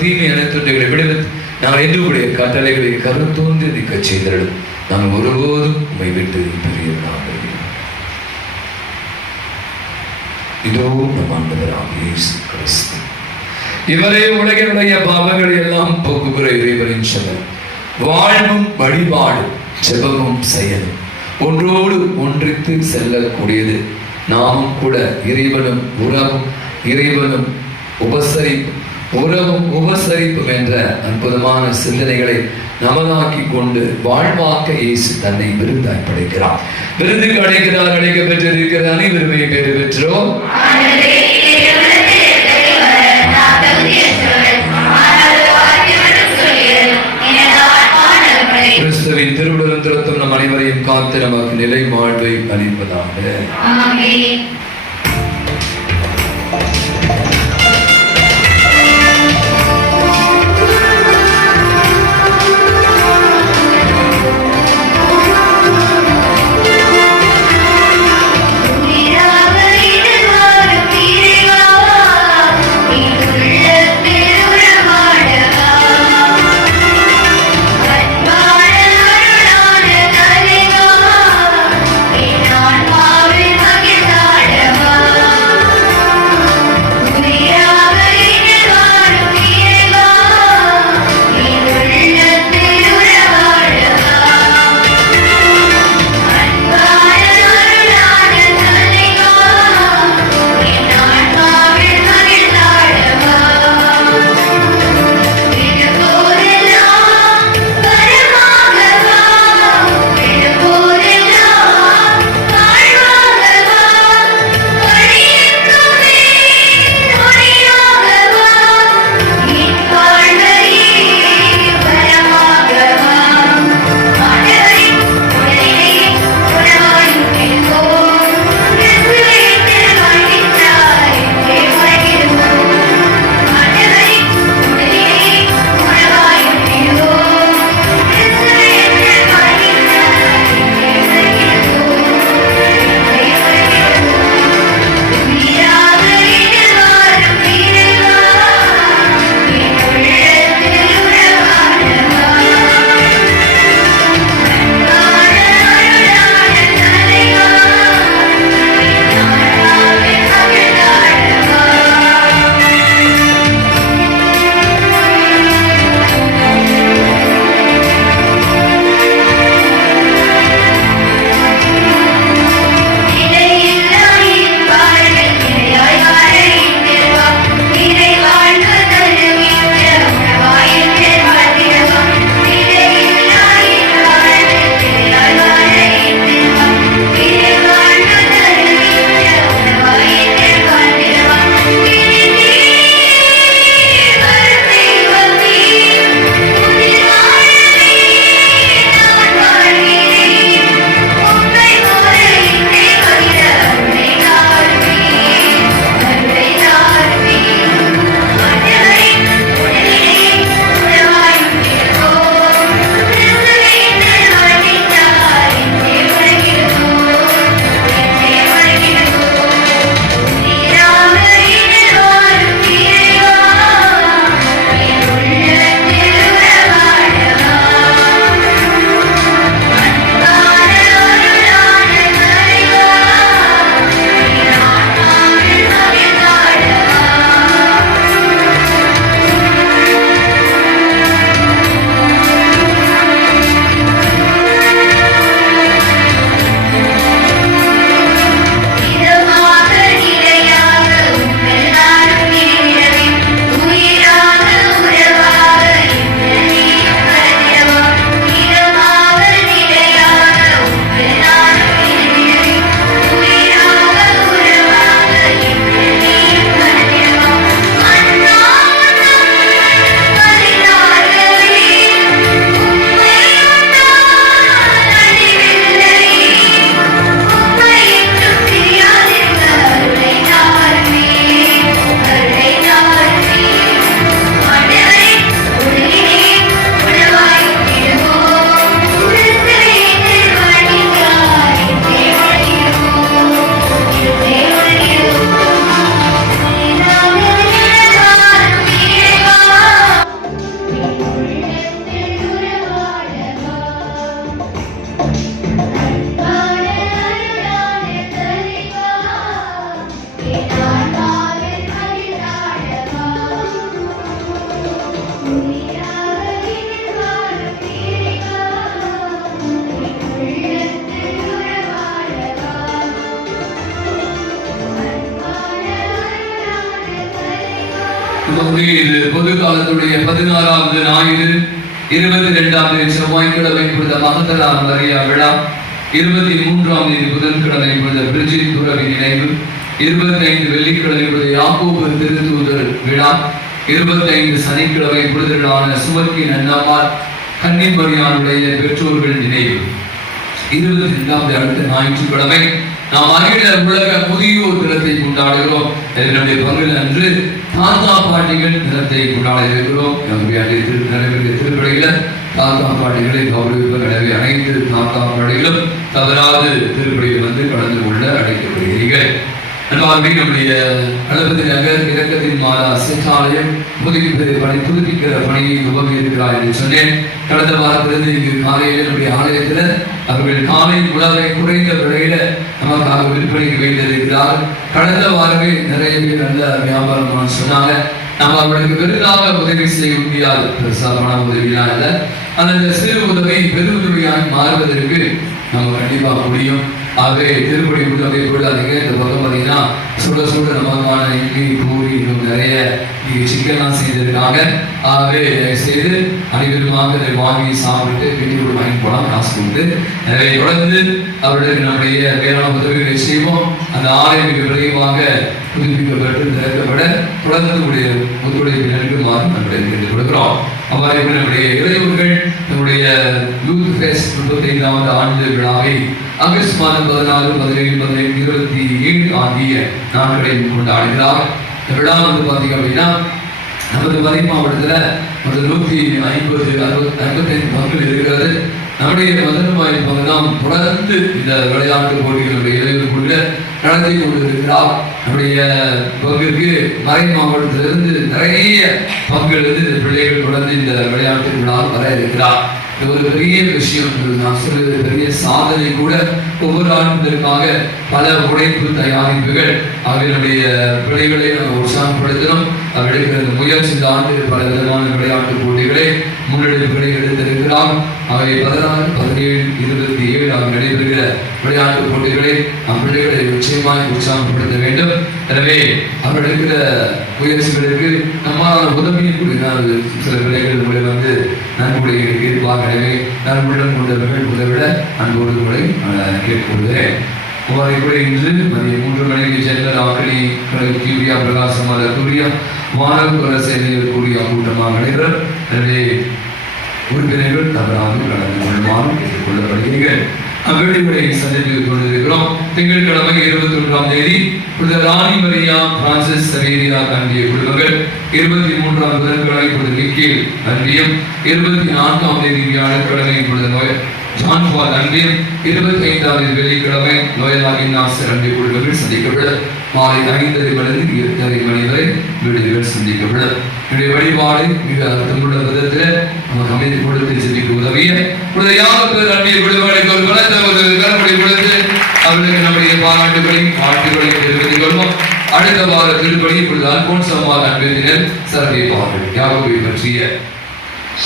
தீமை அனைத்துகளை விடுவித்து நாங்கள் என்னுடைய கட்டளைகளை கருத்தோன்றி நிற்க செய்தோம். நாங்கள் ஒருபோதும் உம்மை விட்டு பிரியவில்லை. இதோ நம் ஆண்டவராகிய இயேசு கிறிஸ்து இவரே உலகினுடைய பாவங்களை எல்லாம் போக்குகிற இறைவனின் சொல் வாழ்வும் வழிபாடும் ஜெபமும் செயலும் ஒன்றோடு ஒன்றித்து செல்லக்கூடியது. நாமும் கூட இறைவனும் உறவும், இறைவனும் உறவும் உபசரிப்பும் என்ற அற்புதமான சிந்தனைகளை நமதாக்கி கொண்டு வாழ்வாக்க இயேசு தன்னை விருந்தாய் படைக்கிறார். விருந்துக்கு அழைக்கிறார். அழைக்க பெற்றிருக்கிற அனைவருமே பெற்று பெற்றோம். கிறிஸ்துவின் திருவுடலும் திருத்தம் நம் அனைவரையும் காத்து நமக்கு நிலை வாழ்வை அளிப்பதாக. நான் மாவில் மகிழ்ந்தாட இது பொது காலத்துடைய 16வது ஞாயிறு 22ஆம் செவ்வாய்க்கிழமை புனித மகதலேனா மரியா விழா, 23ஆம் தேதி புதன்கிழமை புனித பிரிஜிட் துறவி நினைவு, 25 வெள்ளிக்கிழமை புனித யாக்கோபு திருத்தூதர் விழா, 25 சனிக்கிழமை புனிதர்களான சுமக்கி நன்னம்மாள் கன்னிமரியாளுடைய பெற்றோர்கள் நினைவு, 22ஆம் அடுத்த ஞாயிற்றுக்கிழமை நாம் அகில உலக முதியோர் தினத்தை கொண்டாடுகிறோம். என்னுடைய பங்கில் அன்று தாத்தா பாட்டிகள் தினத்தை கொண்டாட இருக்கிறோம். நம்முடைய திருப்படையில தாத்தா பாட்டிகளை கௌரவிப்ப எனவே அனைத்து தாத்தா பாட்டிகளும் தவறாது திருப்படியில் வந்து கலந்து கொள்ள அழைக்கப்படுகிறீர்கள். நம்முடைய அளபதி நகர் இலக்கத்தின் மாதா சிற்றாலயம் புதுப்பிக்கிற பணியை துவங்கி இருக்கிறார் என்று சொன்னேன். கடந்த வாரத்திலிருந்து இங்கு காலையில் நம்முடைய ஆலயத்தில் அவர்கள் காலை உணவை குறைந்த விலையில நமக்காக விற்பனைக்கு வைத்திருக்கிறார். கடந்த வாரமே நிறைய பேர் நல்ல வியாபாரம் சொன்னாங்க. நம்ம அவர்களுக்கு பெரிதாக உதவி செய்ய முடியாது, பெருசா பண உதவியெல்லாம் இல்லை. அந்த சிறு உதவி பெருவுதவியாக மாறுவதற்கு நம்ம கண்டிப்பா முடியும். ஆகவே திருப்படி உதவி கொள்ளாதீங்க. இந்த பக்கம் பார்த்தீங்கன்னா சுட சுட நமக்கான இட்லி பூரி இன்னும் நிறைய சிக்கன்லாம் செய்திருக்காங்க. ஆகவே செய்து அனைவருமாக அதை வாங்கி சாப்பிட்டு வீட்டுக்கு வாங்கி போகலாம் காசு கொடுத்து. எனவே தொடர்ந்து அவர்களுக்கு நம்முடைய வேளாண் உதவிகளை செய்வோம். அந்த ஆலயம் மிக விரைவாக புதுப்பிக்கப்பட்டு திறக்கப்பட தொடர்ந்து ஒத்துழைப்பு நல்குமாறு நம்முடைய கேட்டுக் கொடுக்கிறோம். அவ்வாறு நம்முடைய இளையோர்கள் நம்முடைய யூத் ஃபெஸ்ட் 35வது ஆண்டு விழாவை ஆகஸ்ட் மாதம் 14, 17, 18, 27 ஆகிய நாட்களில் கொண்டாடுகிறார். இந்த விழா வந்து பார்த்தீங்க அப்படின்னா நமது வரி மாவட்டத்தில் ஒரு 150-65 பங்குகள் இருக்கிறது. நம்முடைய மதுரவாயில் பங்குதான் தொடர்ந்து இந்த விளையாட்டு போட்டிகளுடைய இளைஞர் குழுல நடத்தி கொண்டிருக்கிறார். நம்முடைய பங்குக்கு மறை மாவட்டத்திலிருந்து நிறைய பங்குகள் இந்த பிள்ளைகள் தொடர்ந்து இந்த விளையாட்டு விழா வர இருக்கிறார். இது ஒரு பெரிய விஷயம், நான் சொல்வது பெரிய சாதனை கூட. ஒவ்வொரு ஆண்டும் இதற்காக பல உழைப்பு தயாரிப்புகள் அவர்களுடைய பிள்ளைகளை நம்ம உற்சாகப்படுத்தணும். அவர்களுக்கு முயற்சி இந்த ஆண்டு பல விதமான விளையாட்டு போட்டிகளை முன்னெடுப்புகளை எடுத்திருக்கிறார். அவை 16, 17, 27 ஆக நடைபெறுகிற விளையாட்டு போட்டிகளை நம் பிள்ளைகளை நிச்சயமாய் உற்சாகப்படுத்த வேண்டும். எனவே அவர் எடுக்கிற முயற்சிகளுக்கு நம்மளால் உதவி சில பிள்ளைகள் உங்களை வந்து நன்கொடை இருப்பார். எனவே நன்முடன் கொண்டவர்கள் உதவிட அன்போடு கூட கேட்டுக்கொள்கிறேன். கூட இன்று மதியம் 3 மணிக்கு ஜெனரல் ஆக்கணி சூர்யா பிரகாசமான சூர்யா வானவ சேவையில் கூடிய கூட்டமாக நடைபெறும். எனவே உறுப்பினர்கள் தவறாமல் கலந்து கொள்ளுமாறு கேட்டுக்கொள்ளப்படுகிறீர்கள். அவ்வேளைகளை சந்தித்துக் கொண்டிருக்கிறோம். திங்கட்கிழமை 21ஆம் தேதி ராணி மரியா பிரான்சிஸ் சவேரியா அன்பிய குடும்பங்கள், 23ஆம் புதன்கிழமை பொழுது நிக்கேல் அன்பியம், 24ஆம் தேதி வியாழக்கிழமை பொழுது ஜான் பால் அன்பியம், 25ஆம் தேதி வெள்ளிக்கிழமை நோயலா இன்னாசர் அன்பிய குடும்பங்கள் சந்திக்கப்படும். மாலை 5:30 மணிலிருந்து 8:30 மணி வரை வீடுகள் சந்திக்கப்படும். என்னுடைய வழிபாடு மிக அர்த்தமுள்ள விதத்தில் நமக்கு அமைதி கொடுத்து ஜெபிக்க உதவிய அன்பிய குடும்பங்களுக்கு ஒரு பலத்த ஒரு கருப்படி கொடுத்து அவர்களுக்கு நம்முடைய பாராட்டுகளையும் வாழ்த்துக்களையும் தெரிவித்துக் கொள்வோம். அடுத்த வார திருப்படி இப்பொழுது அல்போன்சம்மாள் அன்பினர் சிறப்பிப்பார்கள். யாக்கோபை பற்றிய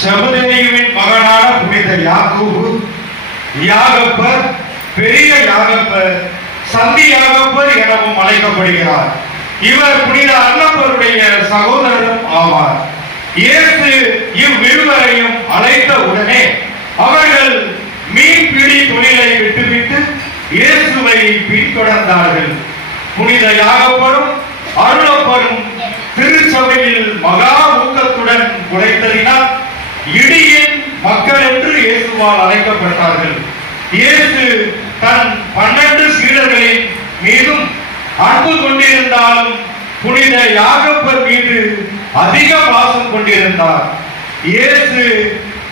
செபதேயுவின் மகனான புனித யாக்கோபு, யாகப்பர், பெரிய யாகப்பர், சந்தி யாகப்பர் எனவும் அழைக்கப்படுகிறார். இவர் புனித அன்னப்பருடைய சகோதரரும் ஆவார். இயேசு இவ்விருவரையும் அழைத்த உடனே அவர்கள் மீன்பிடி தொழிலை விட்டுவிட்டு இயேசுவை பின்தொடர்ந்தார்கள். புனித யாகப்பரும் அருளப்பரும் திருச்சபையில் மகா ஊக்கத்துடன் உழைத்ததினால் இடியின் மக்கள் என்று இயேசுவால் அழைக்கப்பட்டார்கள். இயேசு தன் 12 சீடர்களின் மீதும் அன்பு கொண்டிருந்தாலும் புனித யாகப்பர் மீது அதிக பாசம் கொண்டிருந்தார். இயேசு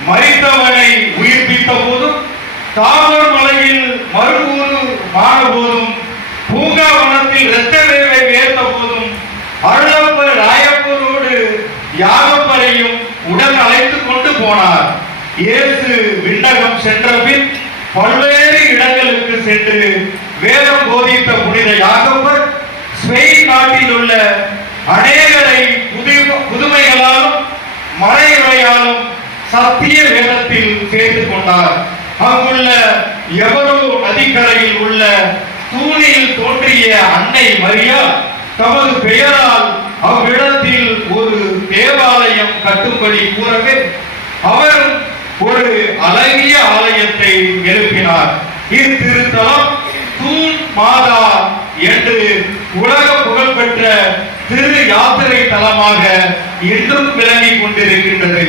மரித்தவனை உயிர்ப்பித்த போதும், தாமர் மலையில் மறுகூறு ஆன போதும், பூங்காவனத்தில் இரத்தவேவை வேர்த்த போதும் அருளப்பர் ராயப்பரோடு யாகப்பரையும் உடன் அழைத்துக் கொண்டு போனார். இயேசு விண்ணகம் சென்ற பின் பல்வேறு இடங்களுக்கு சென்று வேதம் போதித்த புனித யாகப்பர் ஸ்பெயின் நாட்டில் உள்ள அநேகரை புதுமைகளாலும் மறையுறையாலும் சத்திய வேதத்தில் சேர்த்து கொண்டார். அங்குள்ள எவரோ நதிக்கரையில் உள்ள தூணில் தோன்றிய அன்னை மரியா தமது பெயரால் அவ்விடத்தில் ஒரு தேவாலயம் கட்டும்படி கூறவே அவர் ஒரு அழகிய ஆலயத்தை எழுப்பினார். இத்திருத்தலம் தூண் மாதா என்று உலக புகழ்பெற்ற திரு யாத்திரை தலமாக இன்றும் விளங்கிக் கொண்டிருக்கின்றது.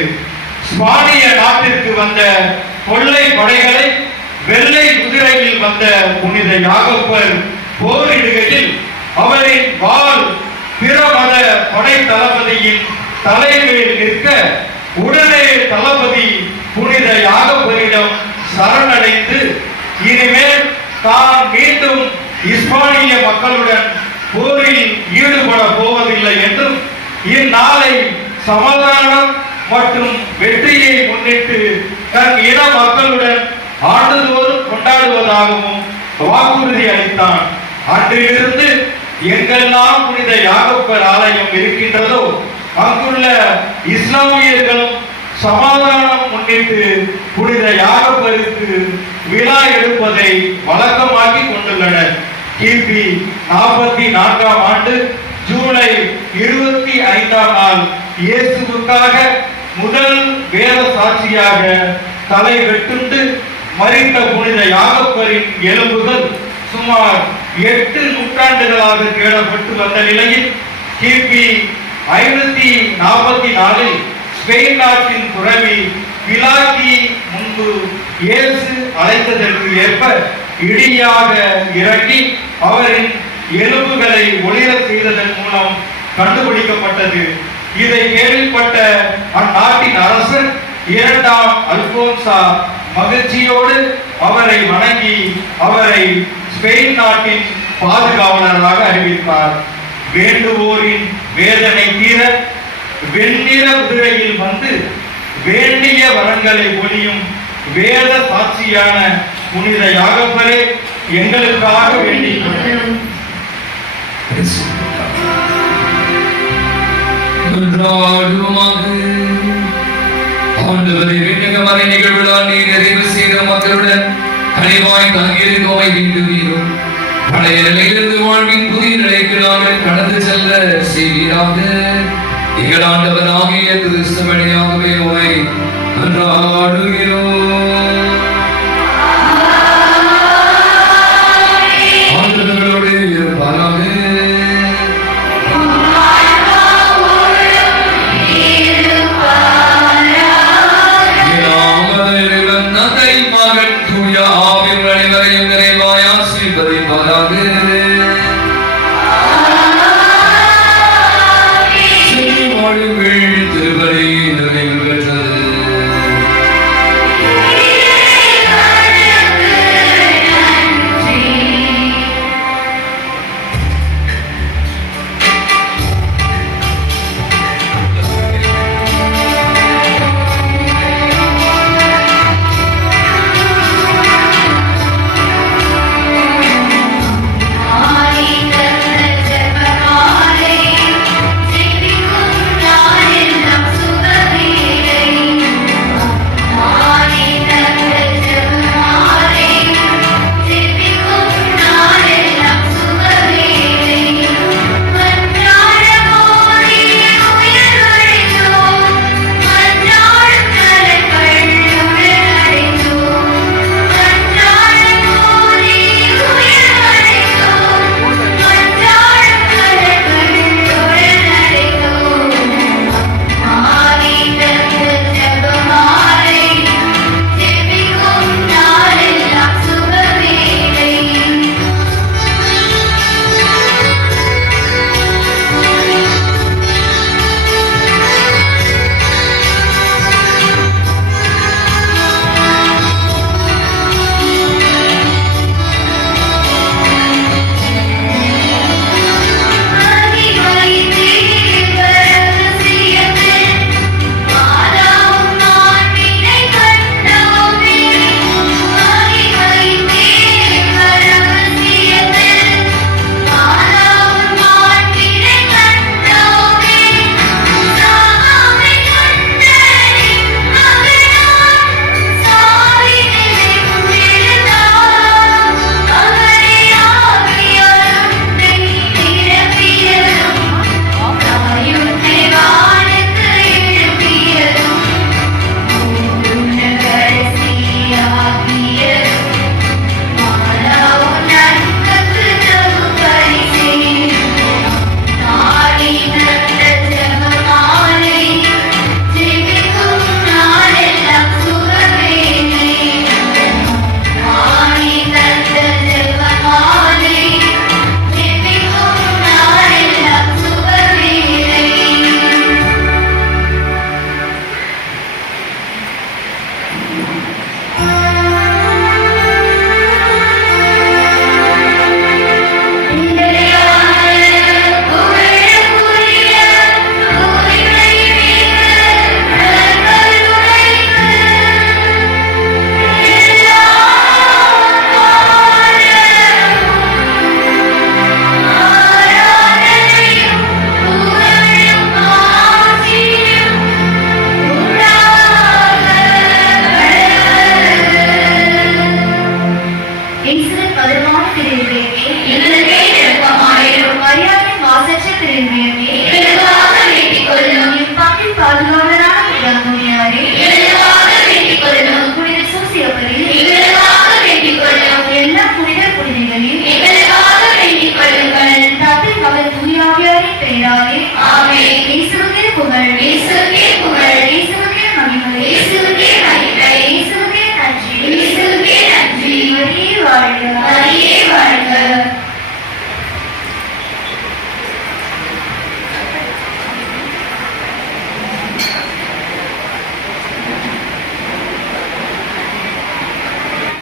ஸ்பானிய நாட்டிற்கு வந்த கொள்ளை படைகளை வெள்ளை குதிரையில் வந்த புனித யாகப்பர் போரிடுகையில் அவரின் வாள் பிற மத படை தளபதியின் தலைமையில் நிற்க உடனே தளபதி புனித யாகப்பரிடம் சரணடைந்து இனிமேல் தான் மீண்டும் இஸ்பானிய மக்களுடன் போரில் ஈடுபட போவதில்லை என்றும் இந்நாளை சமாதானம் மற்றும் வெற்றியை முன்னிட்டு தன் இன மக்களுடன் ஆண்டுதோறும் கொண்டாடுவதாகவும் வாக்குறுதி அளித்தான். அன்றிலிருந்து எங்கெல்லாம் புனித யாகப்பர் ஆலயம் இருக்கின்றதோ அங்குள்ள இஸ்லாமியர்களும் சமாதானம் முன்னிட்டு புனித யாகப்பருக்கு விழா எடுப்பதை வழக்கமாக்கி கொண்டுள்ளனர். கிபி 44ஆம் ஆண்டு ஜூலை 25ஆம் நாள் இயேசுவுக்காக முதல் வேத சாட்சியாக தலை வெட்டுண்டு மறித்த புனித யாகப்பரின் எலும்புகள் சுமார் 8 நூற்றாண்டுகளாக தேடப்பட்டு வந்த நிலையில் கிபி 544இல் ஸ்பெயின் நாட்டின் துறவி பிலாக்கி முன்பு இயேசு அழைத்ததற்கு ஏற்ப இடியாக இறங்கி அவரின் எலும்புகளை ஒளிர செய்ததன் மூலம் கண்டுபிடிக்கப்பட்டது. இதை கேள்விப்பட்ட அந்நாட்டின் அரசர் 2ஆம் அல்போன்சா மகிழ்ச்சியோடு அவரை வணங்கி அவரை ஸ்பெயின் நாட்டின் பாதுகாவலராக அறிவித்தார். வேண்டுவோரின் வேதனை தீர வெண்ணிற குதிரையில் வந்து வேண்டிய வரங்களை ஒளியும் வேத சாட்சியான புனித யாகப்பரே எங்களுக்காக வேண்டிக் கொள்ளும். ஆண்டவரை விண்ணகமறை நிகழ்வுகளால் நீர் நிறைவு செய்த மக்களுடன் கனிவாய் தங்கியிருக்கோமை விரும்புகிறோம். பழைய நிலையிலிருந்து வாழ்வின் புதிய நிலைக்கு நாங்கள் கடந்து செல்ல செய்வீராக. எங்கள் ஆண்டவராகிய கிறிஸ்து வழியாகவே உம்மை மன்றாடுகிறோம். ஆண்டவரோடு இருப்பாராக. தந்தை மகன் தூய ஆவியின் வழிவரையும் நிறைவாய் ஆசீர்வதிப்பாராக.